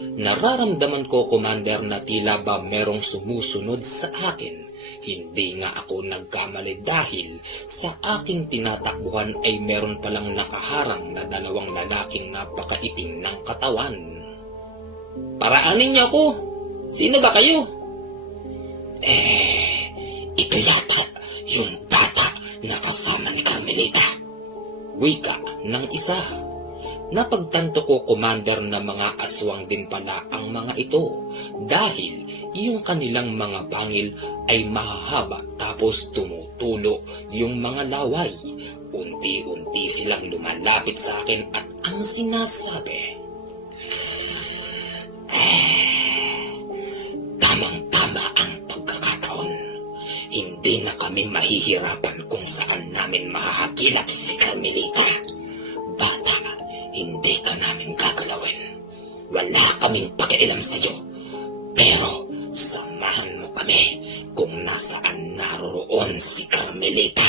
Nararamdaman ko, Commander, na tila ba merong sumusunod sa akin. Hindi nga ako nagkamali dahil sa aking tinatakbuhan ay meron palang nakaharang na dalawang lalaking napakaitim ng katawan. Paraanin niyo ako. Sino ba kayo? Ito yata yung bata na kasama ni Carmelita. Wika ng isa. Napagtanto ko, Commander, na mga aswang din pala ang mga ito dahil yung kanilang mga bangil ay mahahaba tapos tumutulo yung mga laway. Unti-unti silang lumalapit sa akin at ang sinasabi, tamang-tama ang pagkakataon. Hindi na kami kaming mahihirapan kung saan namin mahahagilap si Carmelita. Bata, hindi ka namin gagalawin. Wala kaming pakialam sa'yo. Pero samahan mo kami kung nasaan naroroon si Carmelita.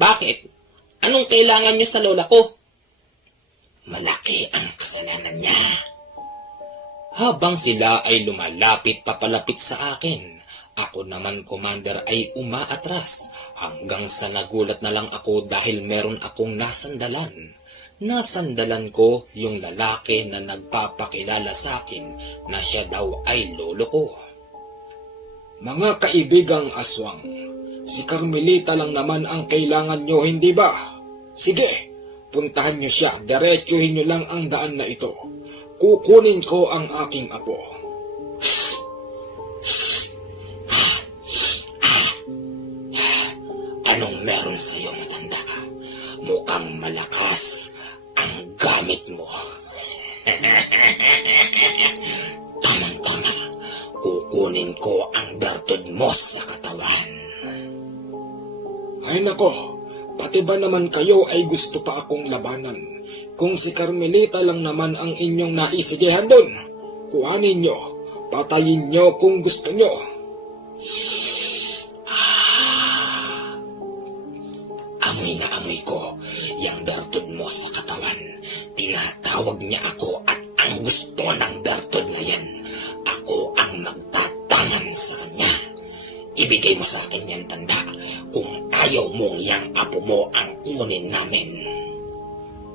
Bakit? Anong kailangan niyo sa lola ko? Malaki ang kasalanan niya. Habang sila ay lumalapit papalapit sa akin, ako naman, Commander, ay umaatras hanggang sa nagulat na lang ako dahil meron akong nasandalan. Nasandalan ko yung lalaki na nagpapakilala sa akin na siya daw ay lolo ko. Mga kaibigang aswang, si Carmelita lang naman ang kailangan nyo, hindi ba? Sige, puntahan nyo siya, diretsuhin nyo lang ang daan na ito. Kukunin ko ang aking apo. Anong meron sa'yo, matanda? Mukhang malakas ang gamit mo. Tamang-tama, kukunin ko ang bertud mo sa katawan. Ay nako, pati ba naman kayo ay gusto pa akong labanan? Kung si Carmelita lang naman ang inyong naisigihan doon, kuhanin nyo, patayin nyo kung gusto nyo. Amoy na amoy ko yung bertud mo sa katawan. Tinatawag niya ako at ang gusto ng bertud na yan, ako ang magtatangan sa kanya. Ibigay mo sa akin yan, tanda, kung ayaw mong yang apo mo ang kunin namin.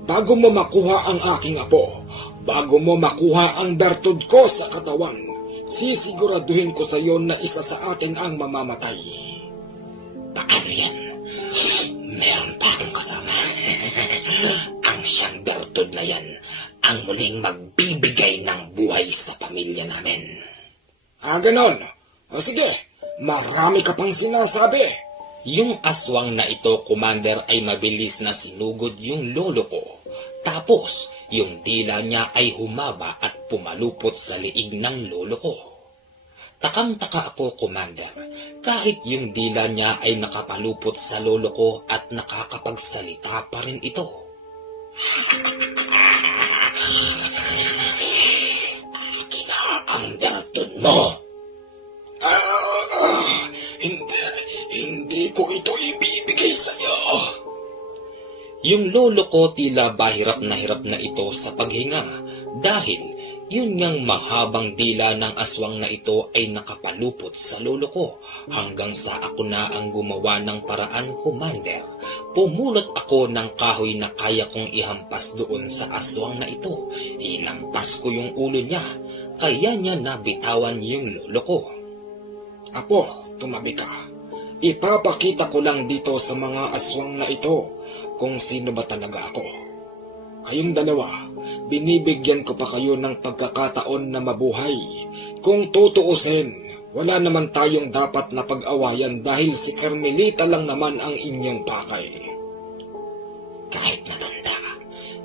Bago mo makuha ang aking apo, bago mo makuha ang bertud ko sa katawan, sisiguraduhin ko sa iyo na isa sa atin ang mamamatay. Paano yan? Meron pa akong kasama. Ang siyang bertud na yan ang muling magbibigay ng buhay sa pamilya namin. Ganon. O sige, marami ka pang sinasabi. Yung aswang na ito, Commander, ay mabilis na sinugod yung lolo ko. Tapos, yung dila niya ay humaba at pumalupot sa liig ng lolo ko. Takang-taka ako, Commander, kahit yung dila niya ay nakapalupot sa lolo ko at nakakapagsalita pa rin ito. Akin na ang bertud mo. Hindi ko ito ibibigay sa iyo. Yung lolo ko tila ba hirap na ito sa paghinga dahil yun ngang mahabang dila ng aswang na ito ay nakapalupot sa lolo ko hanggang sa ako na ang gumawa ng paraan, Commander. Pumulot ako ng kahoy na kaya kong ihampas doon sa aswang na ito. Hinampas ko yung ulo niya, kaya niya nabitawan yung lolo ko. Apo, tumabi ka. Ipapakita ko lang dito sa mga aswang na ito kung sino ba talaga ako. Kayong dalawa, binibigyan ko pa kayo ng pagkakataon na mabuhay. Kung tutuusin, wala naman tayong dapat na pag-awayan dahil si Carmelita lang naman ang inyong pakay. Kahit matanda,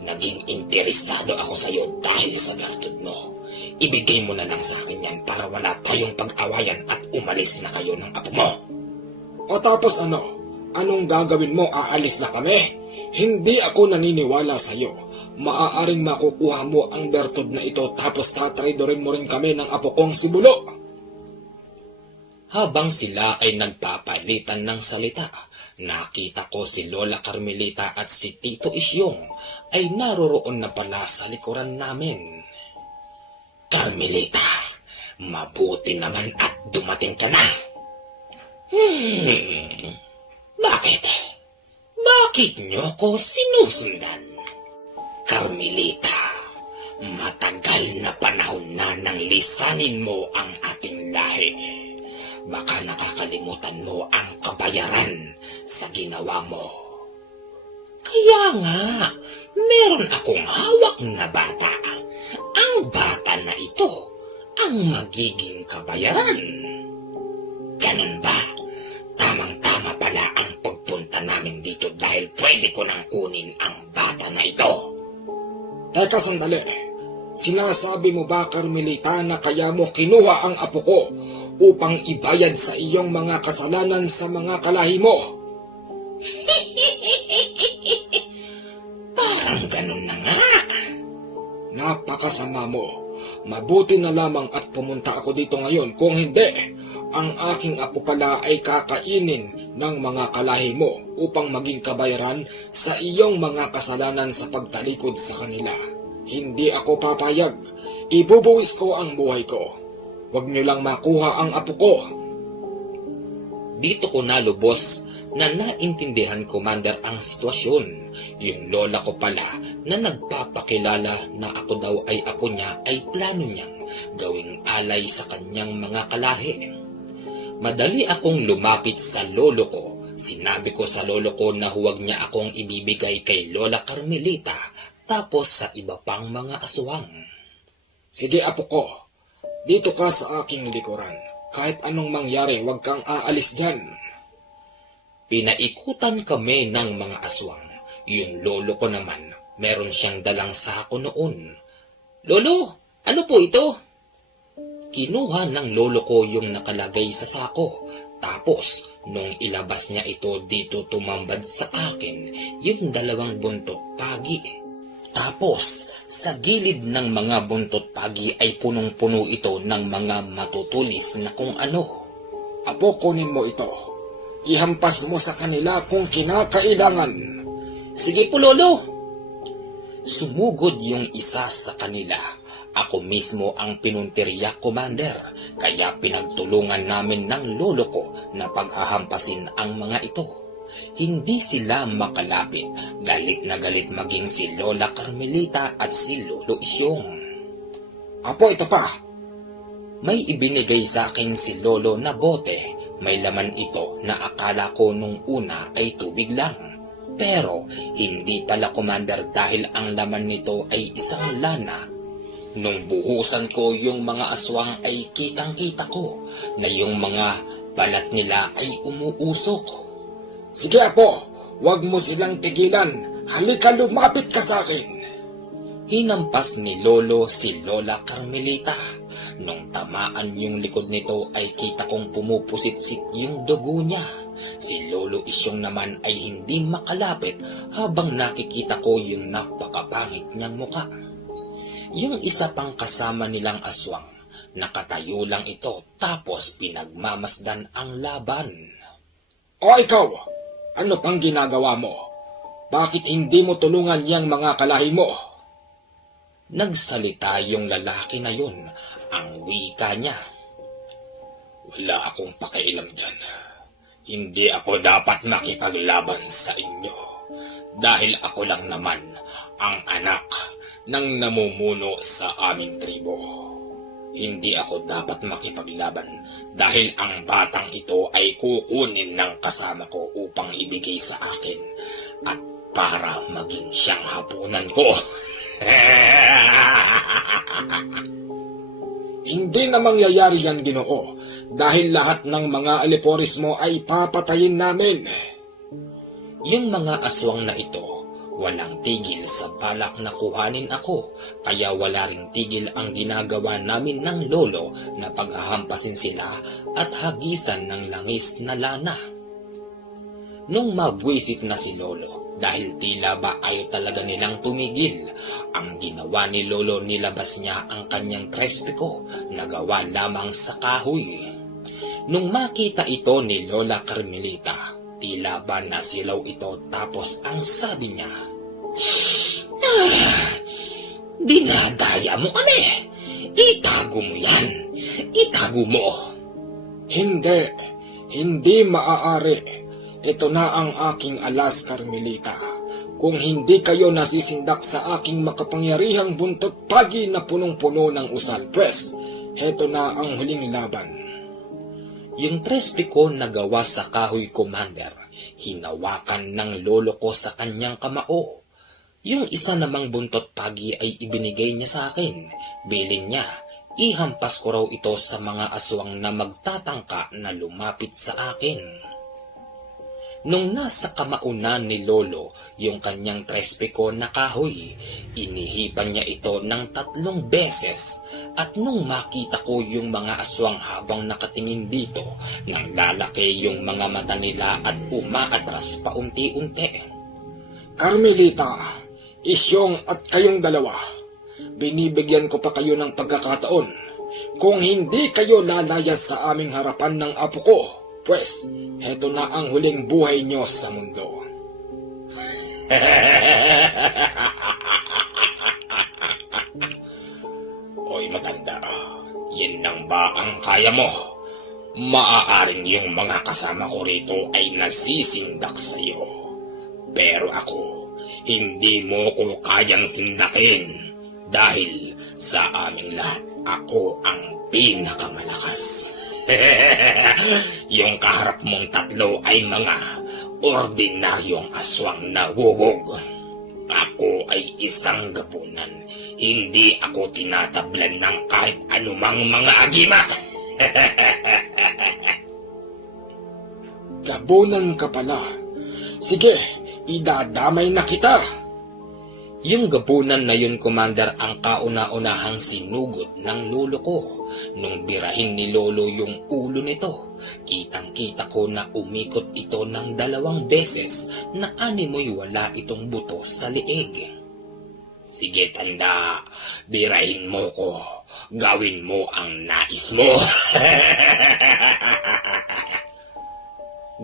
naging interesado ako sa iyo dahil sa bertud mo. Ibigay mo na lang sa akin yan para wala tayong pag-awayan at umalis na kayo ng apo mo. O tapos ano? Anong gagawin mo? Aalis na kami? Hindi ako naniniwala sa iyo. Maaaring makukuha mo ang bertud na ito tapos tatraidorin mo rin kami ng apo kong si Bulo. Habang sila ay nagpapalitan ng salita, nakita ko si Lola Carmelita at si Tito Isyong ay naroroon na pala sa likuran namin. Carmelita, mabuti naman at dumating ka na. Bakit? Bakit niyo ko sinusundan? Carmelita, matagal na panahon na nang lisanin mo ang ating lahi. Baka nakakalimutan mo ang kabayaran sa ginawa mo. Kaya nga, meron akong hawak na bata. Ang bata na ito ang magiging kabayaran. Ganun ba? Tamang-tama pala ang pagpunta namin dito dahil pwede ko nang kunin ang bata na ito. Teka sandali. Sinasabi mo ba, Carmelita, na kaya mo kinuha ang apo ko upang ibayad sa iyong mga kasalanan sa mga kalahi mo. Parang ganun na nga. Napakasama mo. Mabuti na lamang at pumunta ako dito ngayon. Kung hindi, ang aking apo pala ay kakainin ng mga kalahi mo upang maging kabayaran sa iyong mga kasalanan sa pagtalikod sa kanila. Hindi ako papayag. Ibubuwis ko ang buhay ko. Huwag niyo lang makuha ang apo ko. Dito ko nalubos na naintindihan, Commander, ang sitwasyon. Yung lola ko pala na nagpapakilala na ako daw ay apo niya ay plano niyang gawing alay sa kanyang mga kalahi. Madali akong lumapit sa lolo ko. Sinabi ko sa lolo ko na huwag niya akong ibibigay kay Lola Carmelita tapos sa iba pang mga aswang. Sige apo ko, dito ka sa aking likuran. Kahit anong mangyari, huwag kang aalis dyan. Pinaikutan kami ng mga aswang. Yung lolo ko naman, meron siyang dalang sako noon. Lolo, ano po ito? Kinuha ng lolo ko yung nakalagay sa sako. Tapos, nung ilabas niya ito, dito tumambad sa akin yung dalawang buntot pagi. Tapos, sa gilid ng mga buntot pagi ay punong-puno ito ng mga matutulis na kung ano. Apo, kunin mo ito. Ihampas mo sa kanila kung kinakailangan. Sige po, lolo. Sumugod yung isa sa kanila. Ako mismo ang pinunteriya, Commander, kaya pinagtulungan namin ng lolo ko na paghahampasin ang mga ito. Hindi sila makalapit. Galit na galit maging si Lola Carmelita at si Lolo Isyong. Apo, ito pa. May ibinigay sa akin si Lolo na bote. May laman ito na akala ko nung una ay tubig lang. Pero hindi pala, Commander, dahil ang laman nito ay isang lana. Nung buhusan ko yung mga aswang ay kitang-kita ko na yung mga balat nila ay umuusok. Sige apo, huwag mo silang tigilan. Halika, lumapit ka sa akin. Hinampas ni Lolo si Lola Carmelita. Nung tamaan yung likod nito ay kita kong pumupusit-sit yung dugo niya. Si Lolo Isyong naman ay hindi makalapit habang nakikita ko yung napakapangit niyang muka. Yung isa pang kasama nilang aswang, nakatayo lang ito tapos pinagmamasdan ang laban. O ikaw, ano pang ginagawa mo? Bakit hindi mo tulungan yang mga kalahi mo? Nagsalita yung lalaki na yun. Ang wika niya. Wala akong pakialam dyan. Hindi ako dapat makipaglaban sa inyo. Dahil ako lang naman ang anak ng namumuno sa aming tribo. Hindi ako dapat makipaglaban dahil ang batang ito ay kukunin ng kasama ko upang ibigay sa akin at para maging siyang hapunan ko. Hindi na mangyayari yan, Ginoo, dahil lahat ng mga aliporis mo ay papatayin namin. Yung mga aswang na ito, walang tigil sa balak na kuhanin ako, kaya wala ring tigil ang ginagawa namin ng lolo na paghahampasin sila at hagisan ng langis na lana. Nung mabwisit na si lolo, dahil tila ba ayaw talaga nilang tumigil, ang ginawa ni lolo, nilabas niya ang kanyang trespiko na gawa lamang sa kahoy. Nung makita ito ni Lola Carmelita, tila ba nasilaw ito tapos ang sabi niya, dinadaya mo kami! Itago mo yan! Itago mo! Hindi maaari. Ito na ang aking alas, Carmelita. Kung hindi kayo nasisindak sa aking makapangyarihang buntot pagi na punong-puno ng usal, pwes, heto na ang huling laban. Yung trespiko na gawa sa kahoy, Commander, hinawakan ng lolo ko sa kanyang kamao. Yung isa namang buntot pagi ay ibinigay niya sa akin. Bilin niya, ihampas ko raw ito sa mga aswang na magtatangka na lumapit sa akin. Nung nasa kamaunan ni Lolo yung kanyang trespiko na kahoy, inihipan niya ito ng 3 beses at nung makita ko yung mga aswang habang nakatingin dito, nang lalaki yung mga mata nila at umaatras paunti-unti. Carmelita, Isyong at kayong dalawa, binibigyan ko pa kayo ng pagkakataon. Kung hindi kayo lalayas sa aming harapan ng apo ko, pues, heto na ang huling buhay nyo sa mundo. Oy matanda, yan nang ba ang kaya mo? Maaaring yung mga kasama ko rito ay nasisindak sa iyo. Pero ako, hindi mo ko kayang sindakin dahil sa aming lahat, ako ang pinakamalakas. Yung kaharap mong 3 ay mga ordinaryong aswang na wubog. Ako ay isang gabunan. Hindi ako tinatablan ng kahit anumang mga agimat. Gabunan ka pala. Sige, idadamay na kita. Yung gabunan na yun, Commander, ang kauna-unahang sinugod ng lolo ko. Nung birahin ni Lolo yung ulo nito, kitang-kita ko na umikot ito ng 2 beses na animoy wala itong buto sa liig. Sige tanda, birahin mo ko. Gawin mo ang nais mo.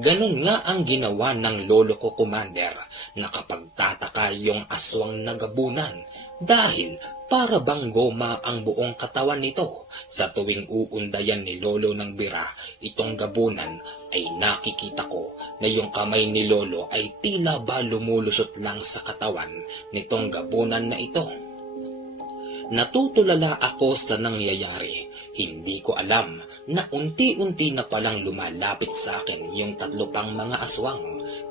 Ganon nga ang ginawa ng lolo ko, Commander. Nakapagtataka yung aswang nagabunan dahil para bang goma ang buong katawan nito. Sa tuwing uundayan ni Lolo ng bira itong gabunan ay nakikita ko na yung kamay ni Lolo ay tila ba lumulusot lang sa katawan nitong gabunan na ito. Natutulala ako sa nangyayari. Hindi ko alam na unti-unti na palang lumalapit sa akin yung 3 pang mga aswang.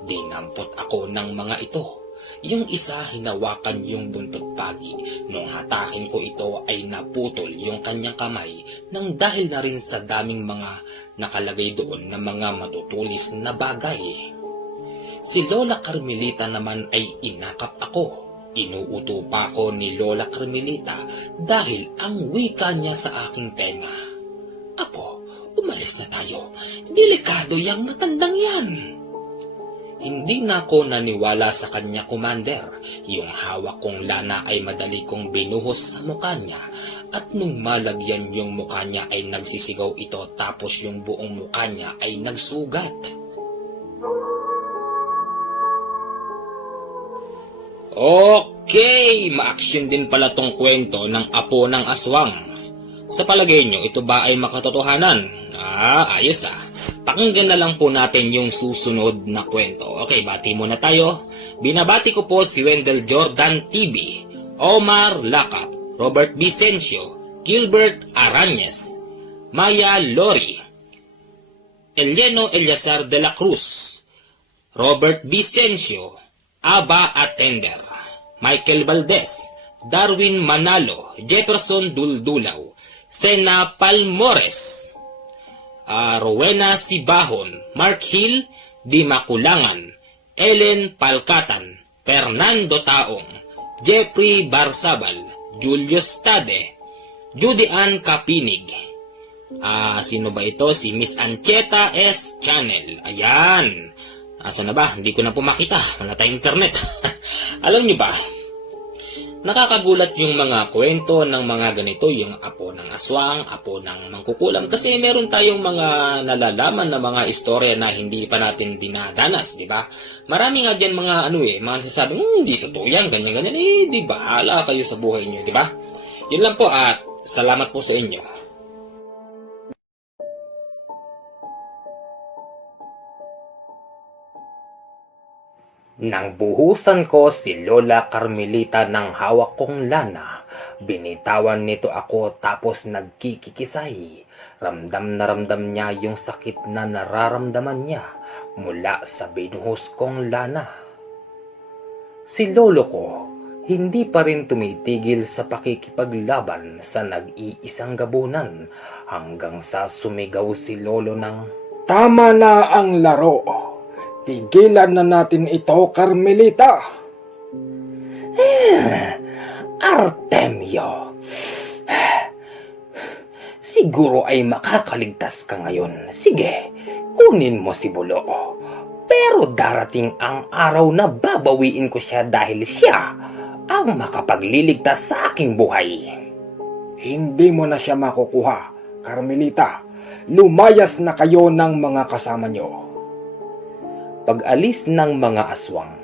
Dinampot ako ng mga ito. Yung isa hinawakan yung buntot pagi. Nung hatakin ko ito ay naputol yung kanyang kamay nang dahil na rin sa daming mga nakalagay doon na mga matutulis na bagay. Si Lola Carmelita naman ay inakap ako. Inuuto pa ako ni Lola Carmelita dahil ang wika niya sa aking tenga. Apo, umalis na tayo. Delikado yang matandang yan. Hindi na ako naniwala sa kanya, Commander. Yung hawak kong lana ay madali kong binuhos sa mukha niya at nung malagyan yung mukha niya ay nagsisigaw ito tapos yung buong mukha niya ay nagsugat. Okay, ma-action din pala tong kwento ng apo ng aswang. Sa palagay nyo, ito ba ay makatotohanan? Ayos Pakinggan na lang po natin yung susunod na kwento. Okay, bati muna tayo. Binabati ko po si Wendell Jordan TV, Omar Lakap, Robert Vicencio, Gilbert Arañez, Maya Lori, Elieno Eliazar de la Cruz, Robert Vicencio, Aba Atender, Michael Valdez, Darwin Manalo, Jefferson Duldulaw, Sena Palmores, Rowena Sibahon, Mark Hill, Di Makulangan, Ellen Palkatan, Fernando Taong, Jeffrey Barsabal, Julius Tade, Judy Ann Kapinig. Sino ba ito? Si Miss Ancheta S. Channel. Ayan. Saan na ba? Hindi ko na po makita. Wala tayong internet. Alam niyo ba, nakakagulat yung mga kwento ng mga ganito, yung apo ng aswang, apo ng mangkukulam. Kasi meron tayong mga nalalaman na mga istorya na hindi pa natin dinadanas, di ba? Marami nga dyan mga mga nasasabi, hindi totoo yan, ganyan-ganyan. Di bahala kayo sa buhay niyo, di ba? Yun lang po at salamat po sa inyo. Nang buhusan ko si Lola Carmelita ng hawak kong lana, binitawan nito ako tapos nagkikikisay. Ramdam na ramdam niya yung sakit na nararamdaman niya mula sa binuhos kong lana. Si lolo ko hindi pa rin tumitigil sa pakikipaglaban sa nag-iisang gabunan hanggang sa sumigaw si lolo ng, Tama na ang laro. Tigilan na natin ito, Carmelita. Artemio, siguro ay makakaligtas ka ngayon. Sige, kunin mo si Bulo. Pero darating ang araw na babawiin ko siya dahil siya ang makapagliligtas sa aking buhay. Hindi mo na siya makukuha, Carmelita. Lumayas na kayo ng mga kasama nyo. Pag-alis ng mga aswang,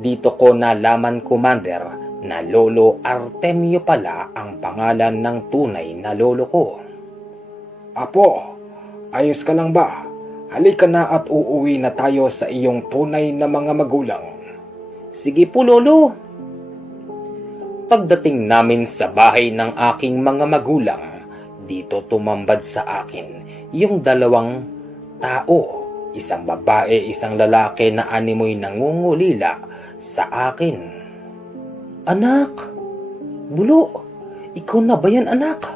dito ko nalaman, Commander, na Lolo Artemio pala ang pangalan ng tunay na lolo ko. Apo, ayos ka lang ba? Halika na at uuwi na tayo sa iyong tunay na mga magulang. Sige po, Lolo. Pagdating namin sa bahay ng aking mga magulang, dito tumambad sa akin yung dalawang tao. Isang babae, isang lalaki na animoy nangungulila sa akin. Anak! Bulo! Ikaw na ba yan, anak?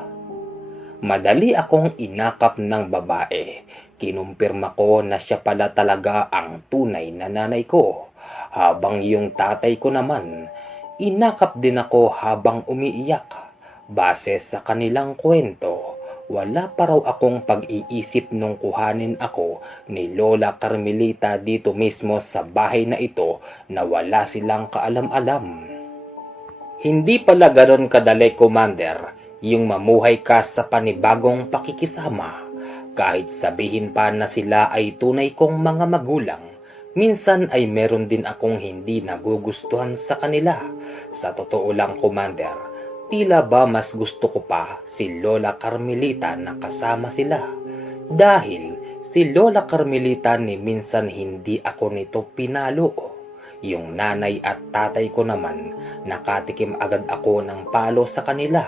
Madali akong inakap ng babae. Kinumpirma ko na siya pala talaga ang tunay na nanay ko. Habang yung tatay ko naman, inakap din ako habang umiiyak. Base sa kanilang kwento, wala pa raw akong pag-iisip nung kuhanin ako ni Lola Carmelita dito mismo sa bahay na ito na wala silang kaalam-alam. Hindi pala ganon kadali, Commander, yung mamuhay ka sa panibagong pakikisama. Kahit sabihin pa na sila ay tunay kong mga magulang, minsan ay meron din akong hindi nagugustuhan sa kanila. Sa totoo lang, Commander, tila ba mas gusto ko pa si Lola Carmelita na kasama sila. Dahil si Lola Carmelita ni minsan hindi ako nito pinalo. Yung nanay at tatay ko naman, nakatikim agad ako ng palo sa kanila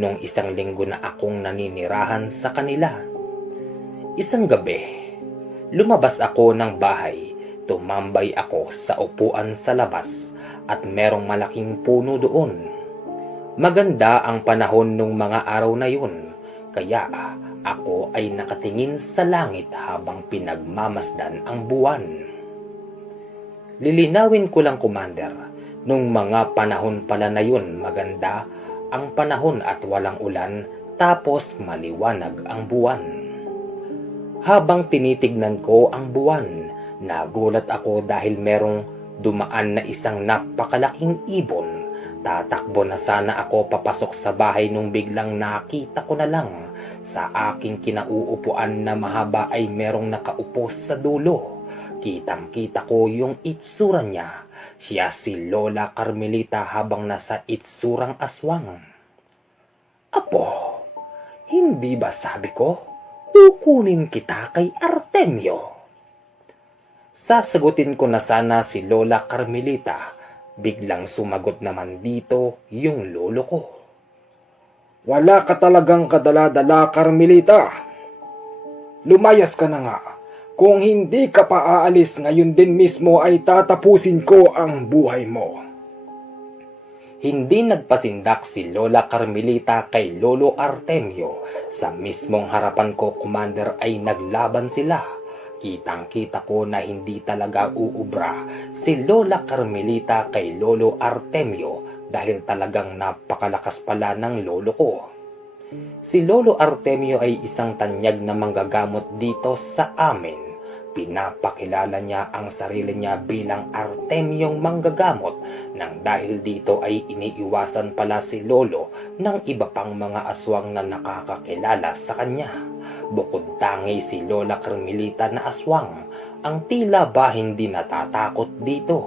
nung isang linggo na akong naninirahan sa kanila. Isang gabi, lumabas ako ng bahay. Tumambay ako sa upuan sa labas at merong malaking puno doon. Maganda ang panahon nung mga araw na yun, kaya ako ay nakatingin sa langit habang pinagmamasdan ang buwan. Lilinawin ko lang, Commander, nung mga panahon pala na yun maganda ang panahon at walang ulan tapos maliwanag ang buwan. Habang tinitignan ko ang buwan, nagulat ako dahil merong dumaan na isang napakalaking ibon. Tatakbo na sana ako papasok sa bahay nung biglang nakita ko na lang sa aking kinauupuan na mahaba ay merong nakaupo sa dulo. Kitang-kita ko yung itsura niya. Siya si Lola Carmelita habang nasa itsurang aswang. Apo, hindi ba sabi ko? Kukunin kita kay Artemio. Sasagutin ko na sana si Lola Carmelita. Biglang sumagot naman dito yung lolo ko. Wala ka talagang kadala-dala, Carmelita. Lumayas ka na nga. Kung hindi ka pa aalis ngayon din mismo ay tatapusin ko ang buhay mo. Hindi nagpasindak si Lola Carmelita kay Lolo Artemio. Sa mismong harapan ko, Commander, ay naglaban sila. Kitang-kita ko na hindi talaga uubra si Lola Carmelita kay Lolo Artemio dahil talagang napakalakas pala ng lolo ko. Si Lolo Artemio ay isang tanyag na manggagamot dito sa amin. Pinapakilala niya ang sarili niya bilang Artemiong manggagamot nang dahil dito ay iniiwasan pala si Lolo ng iba pang mga aswang na nakakakilala sa kanya. Bukod tangi si Lola Carmelita na aswang ang tila ba hindi natatakot dito.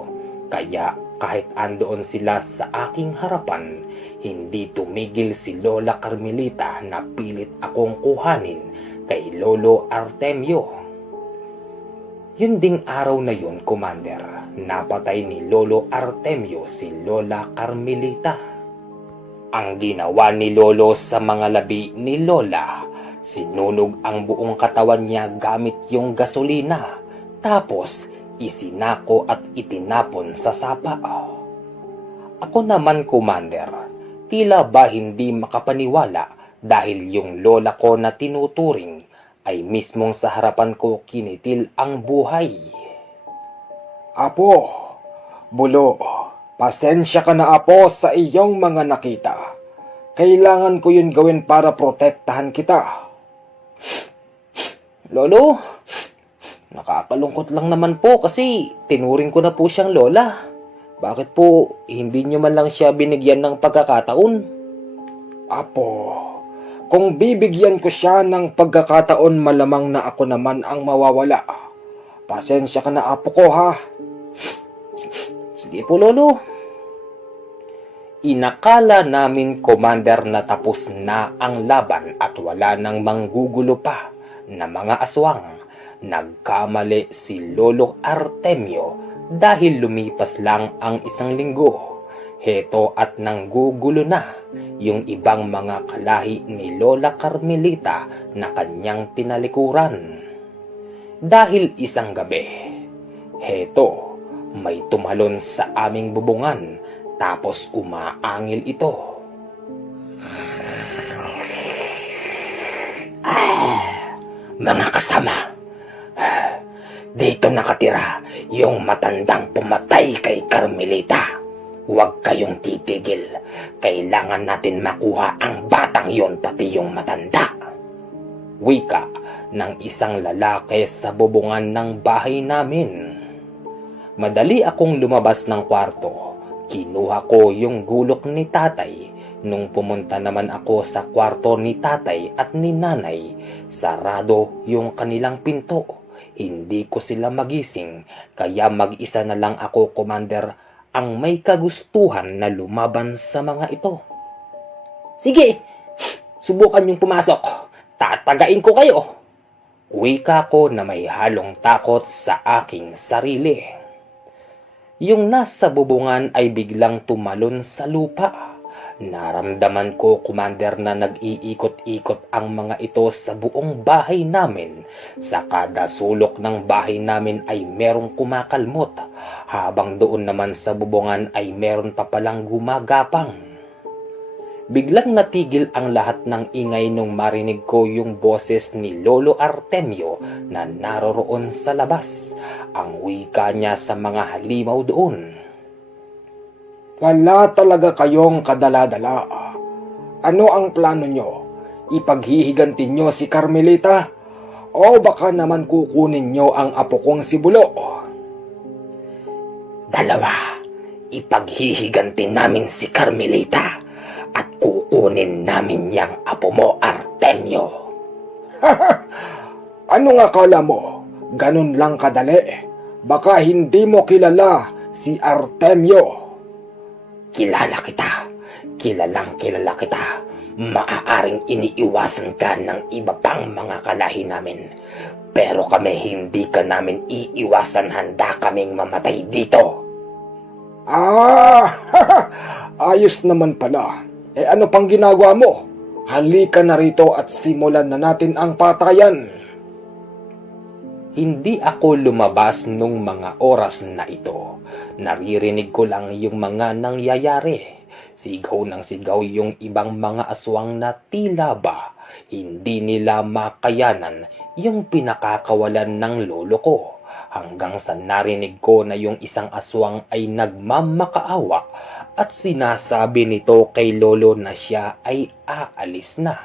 Kaya kahit andoon sila sa aking harapan, hindi tumigil si Lola Carmelita na pilit akong kuhanin kay Lolo Artemio. Yun ding araw na yun, Commander, napatay ni Lolo Artemio si Lola Carmelita. Ang ginawa ni Lolo sa mga labi ni Lola, sinunog ang buong katawan niya gamit yung gasolina, tapos isinako at itinapon sa sapa. Ako naman, Commander, tila ba hindi makapaniwala dahil yung lola ko na tinuturing ay mismong sa harapan ko kinitil ang buhay. Apo, Bulo, pasensya ka na apo sa iyong mga nakita. Kailangan ko yun gawin para protektahan kita. Lolo, nakakalungkot lang naman po kasi tinuring ko na po siyang lola. Bakit po hindi niyo man lang siya binigyan ng pagkakataon? Apo, kung bibigyan ko siya ng pagkakataon, malamang na ako naman ang mawawala. Pasensya ka na apo ko, ha? Sige po, Lolo. Inakala namin, Commander, na tapos na ang laban at wala nang manggugulo pa na mga aswang. Nagkamali si Lolo Artemio dahil lumipas lang ang isang linggo. Heto at nanggugulo na yung ibang mga kalahi ni Lola Carmelita na kanyang tinalikuran. Dahil isang gabi, heto, may tumalon sa aming bubungan tapos umaangil ito. Mga kasama, dito nakatira yung matandang pumatay kay Carmelita. Huwag kayong titigil. Kailangan natin makuha ang batang yon pati yung matanda. Wika ng isang lalaki sa bubungan ng bahay namin. Madali akong lumabas ng kwarto. Kinuha ko yung gulok ni tatay. Nung pumunta naman ako sa kwarto ni tatay at ni nanay, sarado yung kanilang pinto. Hindi ko sila magising, kaya mag-isa na lang ako, Commander, ang may kagustuhan na lumaban sa mga ito. Sige, subukan yung pumasok. Tatagain ko kayo. Wika ko na may halong takot sa aking sarili. Yung nasa bubungan ay biglang tumalon sa lupa. Naramdaman ko, Commander, na nag-iikot-ikot ang mga ito sa buong bahay namin. Sa kada sulok ng bahay namin ay merong kumakalmot, habang doon naman sa bubungan ay meron pa palang gumagapang. Biglang natigil ang lahat ng ingay nung marinig ko yung boses ni Lolo Artemio na naroroon sa labas. Ang wika niya sa mga halimaw doon. Wala talaga kayong kadala-dala. Ano ang plano nyo? Ipaghihiganti nyo si Carmelita? O baka naman kukunin nyo ang apo kong si Bulo? Dalawa, ipaghihiganti namin si Carmelita at kukunin namin yang apo mo, Artemio. Ano nga kala mo? Ganun lang kadali. Baka hindi mo kilala si Artemio. Kilala kita. Kilalang kilala kita. Maaaring iniiwasan ka ng iba pang mga kalahi namin. Pero kami hindi ka namin iiwasan. Handa kaming mamatay dito. Ayos naman pala. Ano pang ginagawa mo? Halika na rito at simulan na natin ang patayan. Hindi ako lumabas nung mga oras na ito. Naririnig ko lang yung mga nangyayari. Sigaw ng sigaw yung ibang mga aswang na tila ba hindi nila makayanan yung pinakakawalan ng lolo ko. Hanggang sa narinig ko na yung isang aswang ay nagmamakaawa at sinasabi nito kay lolo na siya ay aalis na.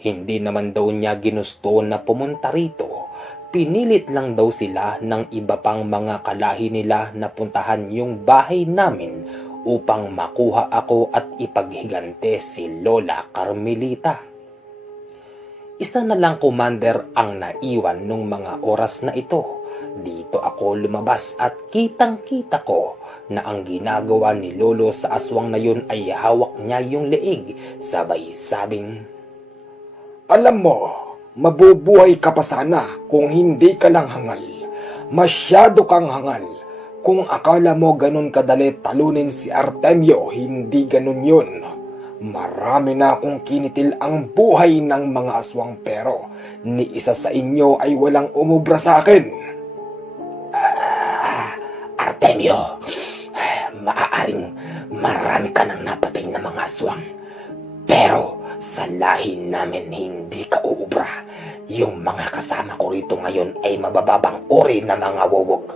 Hindi naman daw niya ginusto na pumunta rito. Pinilit lang daw sila ng iba pang mga kalahi nila na puntahan yung bahay namin upang makuha ako at ipaghigante si Lola Carmelita. Isa na lang, Commander, ang naiwan nung mga oras na ito. Dito ako lumabas at kitang-kita ko na ang ginagawa ni Lolo sa aswang na yun ay hawak niya yung leeg, sabay sabing, Alam mo, mabubuhay ka pa sana kung hindi ka lang hangal. Masyado kang hangal. Kung akala mo ganun kadali talunin si Artemio, hindi ganun yun. Marami na akong kinitil ang buhay ng mga aswang pero ni isa sa inyo ay walang umubra sa akin. Artemio, maaaring marami ka nang napatay na mga aswang. Pero sa lahi namin hindi ka uubra. Yung mga kasama ko rito ngayon ay mabababang uri na mga wawog.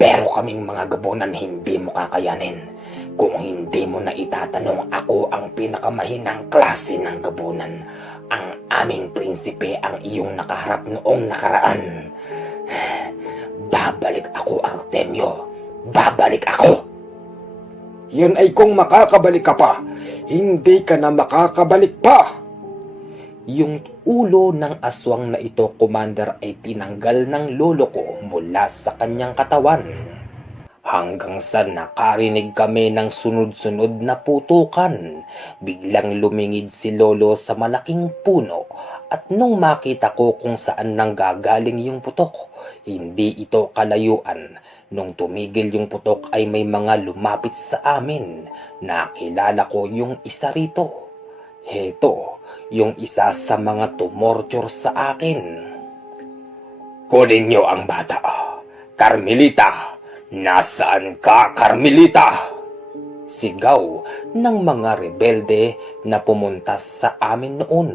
Pero kaming mga gabunan hindi mo kakayanin. Kung hindi mo na itatanong, ako ang pinakamahinang klase ng gabunan. Ang aming prinsipe ang iyong nakaharap noong nakaraan. Babalik ako, Artemio. Babalik ako. Yun ay kung makakabalik ka pa. Hindi ka na makakabalik pa. Yung ulo ng aswang na ito, Commander, ay tinanggal ng lolo ko mula sa kanyang katawan. Hanggang sa nakarinig kami ng sunod-sunod na putukan. Biglang lumingid si lolo sa malaking puno at nung makita ko kung saan nanggagaling yung putok, hindi ito kalayuan. Nung tumigil yung putok ay may mga lumapit sa amin. Nakilala ko yung isa rito. Heto, yung isa sa mga tumorture sa akin. Kunin niyo ang bata. Carmelita! Nasaan ka, Carmelita? Sigaw ng mga rebelde na pumunta sa amin noon.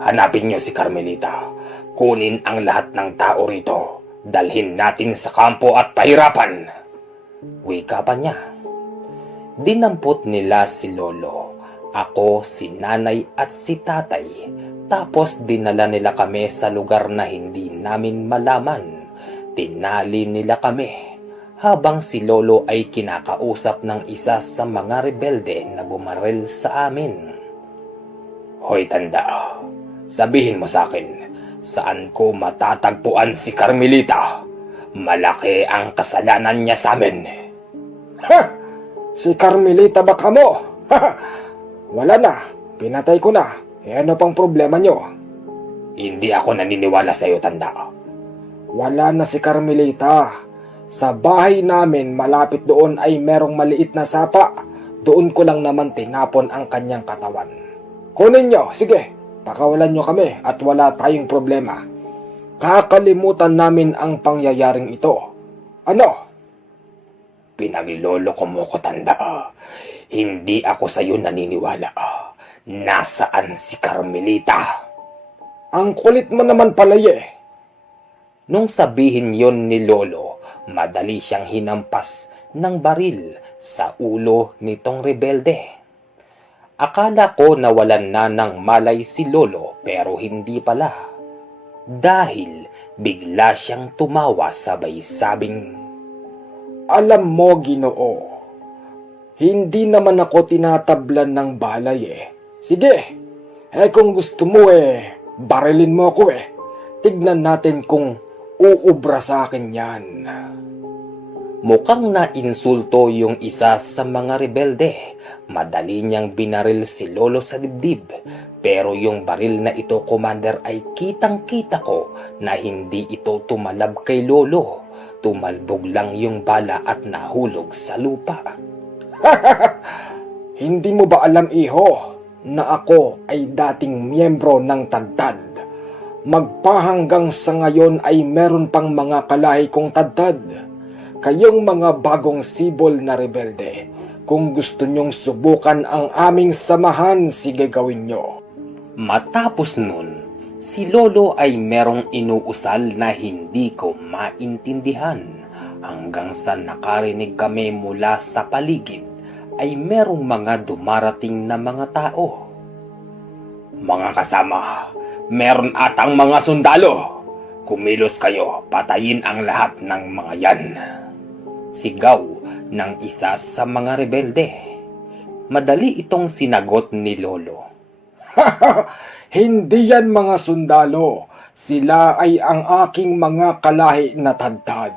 Hanapin niyo si Carmelita. Kunin ang lahat ng tao rito. Dalhin natin sa kampo at pahirapan. Wika pa niya. Dinampot nila si lolo, ako, si nanay at si tatay. Tapos dinala nila kami sa lugar na hindi namin malaman. Tinali nila kami habang si lolo ay kinakausap ng isa sa mga rebelde na bumaril sa amin. Hoy tanda, sabihin mo sa akin, saan ko matatagpuan si Carmelita? Malaki ang kasalanan niya sa amin. Ha! Si Carmelita ba ka mo? Wala na. Pinatay ko na. Ano pang problema nyo? Hindi ako naniniwala sa iyo, tanda. Wala na si Carmelita. Sa bahay namin malapit doon ay merong maliit na sapa. Doon ko lang naman tinapon ang kanyang katawan. Kunin nyo, sige. Pakawalan nyo kami at wala tayong problema. Kakalimutan namin ang pangyayaring ito. Ano? Pinaglolo ko mo ko, tanda. Hindi ako sa iyo naniniwala. Nasaan si Carmelita? Ang kulit mo naman palay. Nung sabihin yon ni lolo, madali siyang hinampas ng baril sa ulo nitong rebelde. Akala ko nawalan na ng malay si lolo pero hindi pala. Dahil bigla siyang tumawa sabay sabing, Alam mo, Ginoo, hindi naman ako tinatablan ng balay Sige, kung gusto mo barilin mo ako Tignan natin kung uubra sa akin yan. Mukhang na-insulto yung isa sa mga rebelde. Madali niyang binaril si lolo sa dibdib. Pero yung baril na ito, Commander, ay kitang-kita ko na hindi ito tumalab kay lolo. Tumalbog lang yung bala at nahulog sa lupa. Hindi mo ba alam, iho, na ako ay dating miyembro ng Tadtad? Magpahanggang sa ngayon ay meron pang mga kalahi kong Tadtad. Kayong mga bagong sibol na rebelde, kung gusto nyong subukan ang aming samahan, sige gawin nyo. Matapos nun, si lolo ay merong inuusal na hindi ko maintindihan. Hanggang sa nakarinig kami mula sa paligid, ay merong mga dumarating na mga tao. Mga kasama, meron atang mga sundalo. Kumilos kayo, patayin ang lahat ng mga yan. Sigaw ng isa sa mga rebelde. Madali itong sinagot ni lolo. Hindi yan mga sundalo. Sila ay ang aking mga kalahi na Tadtad.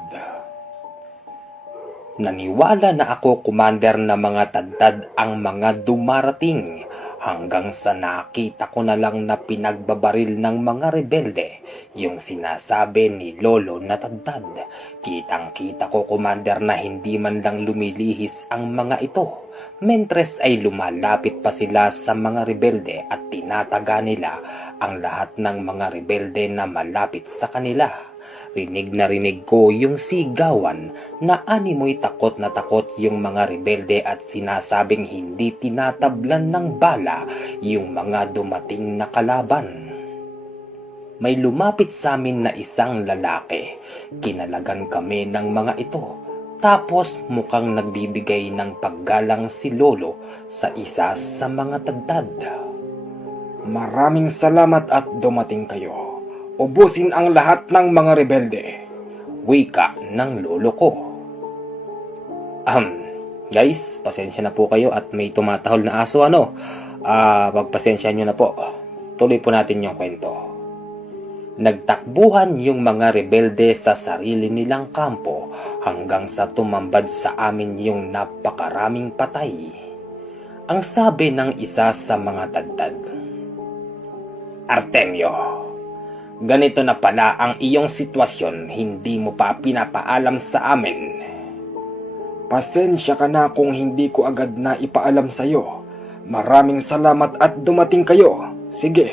Naniwala na ako, Commander, na mga Tadtad ang mga dumarating. Hanggang sa nakita ko na lang na pinagbabaril ng mga rebelde yung sinasabi ni lolo na Tadtad. Kitang-kita ko, Commander, na hindi man lang lumilihis ang mga ito. Mentres ay lumalapit pa sila sa mga rebelde at tinataga nila ang lahat ng mga rebelde na malapit sa kanila. Rinig na rinig ko yung sigawan na animoy takot na takot yung mga rebelde at sinasabing hindi tinatablan ng bala yung mga dumating na kalaban. may lumapit sa amin na isang lalaki. Kinalagan kami ng mga ito. Tapos mukhang nagbibigay ng paggalang si Lolo sa isa sa mga tadtad. Maraming salamat at dumating kayo. Ubusin ang lahat ng mga rebelde. Wika ng lolo ko. Guys, pasensya na po kayo at may tumatahol na aso pagpasensya nyo na po. Tuloy po natin yung kwento. Nagtakbuhan yung mga rebelde sa sarili nilang kampo hanggang sa tumambad sa amin yung napakaraming patay. Ang sabi ng isa sa mga tadtad, Artemio, ganito na pala ang iyong sitwasyon, hindi mo pa pinapaalam sa amin. Pasensya ka na kung hindi ko agad na ipaalam sa'yo. Maraming salamat at dumating kayo. Sige,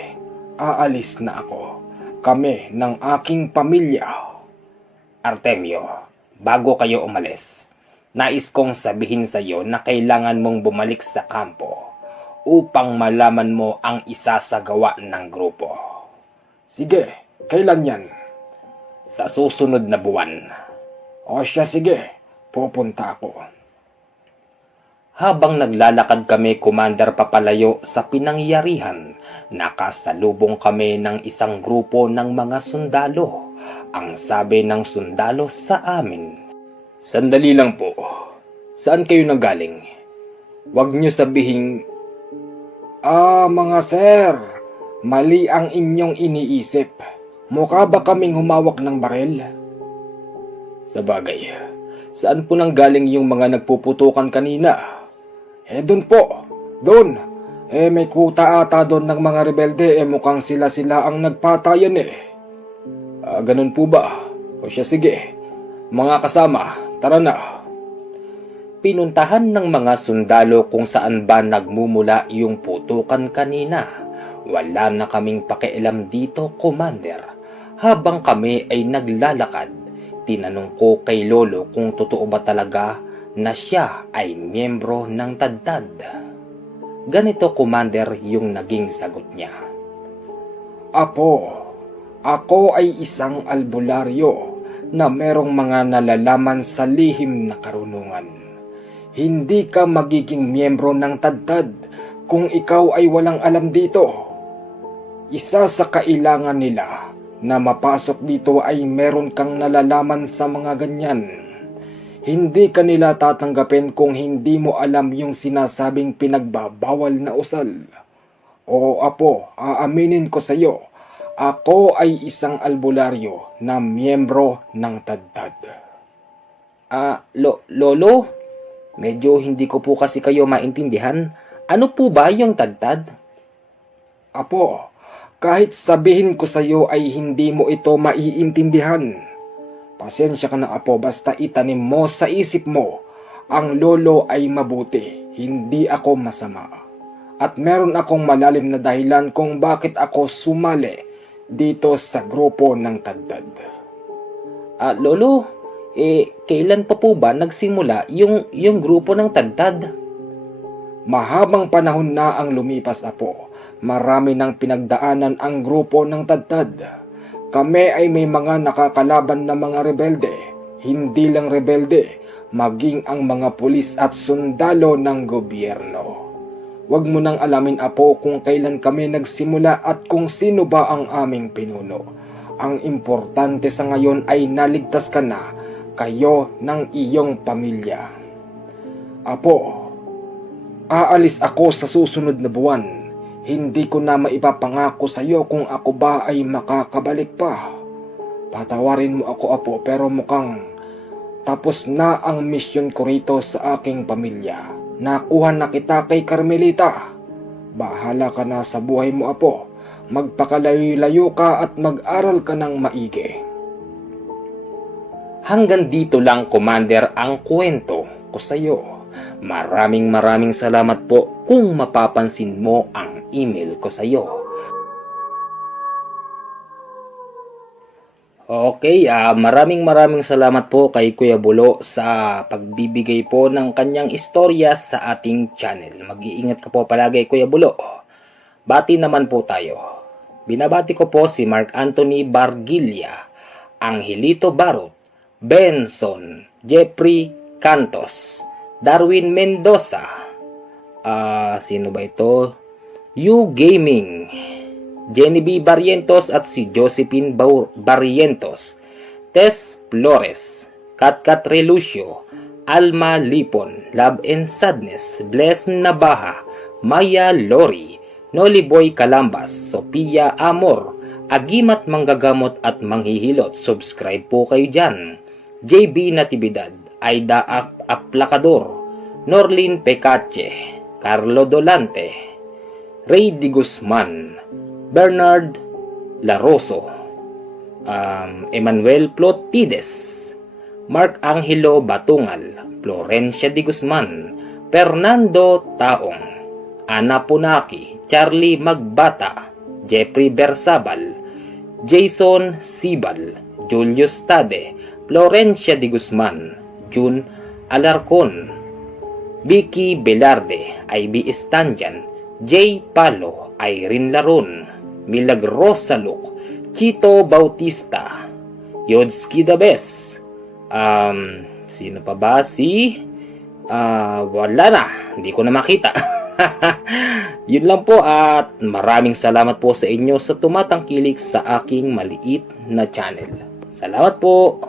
aalis na ako. Kami ng aking pamilya. Artemio, bago kayo umalis, nais kong sabihin sa iyo na kailangan mong bumalik sa kampo upang malaman mo ang isa sa gawa ng grupo. Sige, kailan yan? Sa susunod na buwan. O siya, sige, pupunta ako. Habang naglalakad kami, Commander, papalayo sa pinangyarihan, nakasalubong kami ng isang grupo ng mga sundalo. Ang sabi ng sundalo sa amin, "Sandali lang po. Saan kayo nanggaling? Huwag niyo sabihing..." Mga sir, mali ang inyong iniisip. Mukha ba kaming humawak ng barel? Sa bagay, saan po nanggaling yung mga nagpuputukan kanina? Dun po. Dun. May kuta ata doon ng mga rebelde. Mukhang sila ang nagpatayan Ganun po ba? O siya, sige. Mga kasama, tara na. Pinuntahan ng mga sundalo kung saan ba nagmumula yung putukan kanina. Wala na kaming pakialam dito, Commander. Habang kami ay naglalakad, tinanong ko kay Lolo kung totoo ba talaga na siya ay miyembro ng tadtad. Ganito, Commander, yung naging sagot niya. Apo, ako ay isang albularyo na merong mga nalalaman sa lihim na karunungan. Hindi ka magiging miyembro ng tadtad kung ikaw ay walang alam dito. Isa sa kailangan nila na mapasok dito ay meron kang nalalaman sa mga ganyan. Hindi ka nila tatanggapin kung hindi mo alam yung sinasabing pinagbabawal na usal. O apo, aaminin ko sa iyo, ako ay isang albularyo na miyembro ng tadtad. Lolo? Medyo hindi ko po kasi kayo maintindihan. Ano po ba yung tadtad? Apo, kahit sabihin ko sa iyo ay hindi mo ito maiintindihan. Pasensya ka na, apo, basta itanim mo sa isip mo, ang lolo ay mabuti, hindi ako masama. At meron akong malalim na dahilan kung bakit ako sumali dito sa grupo ng tadtad. Lolo, kailan pa po ba nagsimula yung grupo ng tadtad? Mahabang panahon na ang lumipas, apo. Marami nang pinagdaanan ang grupo ng tadtad. Kami ay may mga nakakalaban na mga rebelde. Hindi lang rebelde, maging ang mga pulis at sundalo ng gobyerno. Huwag mo nang alamin, apo, kung kailan kami nagsimula at kung sino ba ang aming pinuno. Ang importante sa ngayon ay naligtas ka na, kayo ng iyong pamilya. Apo, aalis ako sa susunod na buwan. Hindi ko na maipapangako sa iyo kung ako ba ay makakabalik pa. Patawarin mo ako, apo, pero mukhang tapos na ang misyon ko rito sa aking pamilya. Nakuha na kita kay Carmelita. Bahala ka na sa buhay mo, apo. Magpakalayo-layo ka at mag-aral ka ng maigi. Hanggang dito lang, Commander, ang kwento ko sa iyo. Maraming salamat po kung mapapansin mo ang email ko sa iyo. Okay, maraming salamat po kay Kuya Bulo sa pagbibigay po ng kanyang istorya sa ating channel. Mag-iingat ka po palagi, Kuya Bulo. Bati naman po tayo. Binabati ko po si Mark Anthony Bargilla, Angelito Barot, Benson, Jeffrey Cantos, Darwin Mendoza, sino ba ito? U Gaming, Jenny B. Barrientos at si Josephine Barrientos, Tess Flores, Katkat Relucio, Alma Lipon, Love and Sadness, Bless Nabaha, Maya Lori, Noli Boy Calambas, Sophia Amor, Agimat Manggagamot at Manghihilot. Subscribe po kayo dyan. JB Natividad, Aida Aplacador, Norlin Pecache, Carlo Dolante, Ray Di Guzman, Bernard Laroso, Emmanuel Plotides, Mark Angelo Batungal, Florencia Di Guzman, Fernando Taong, Ana Punaki, Charlie Magbata, Jeffrey Bersabal, Jason Sibal, Julius Tade, Florencia Di Guzman, June Alarcon, Vicky Velarde, Ivy Estanjan, Jay Palo, Irene Laron, Milagrosa Luc, Chito Bautista, Yodski the Best, sino pa ba? Wala na, hindi ko na makita. Yun lang po at maraming salamat po sa inyo sa tumatangkilik sa aking maliit na channel. Salamat po!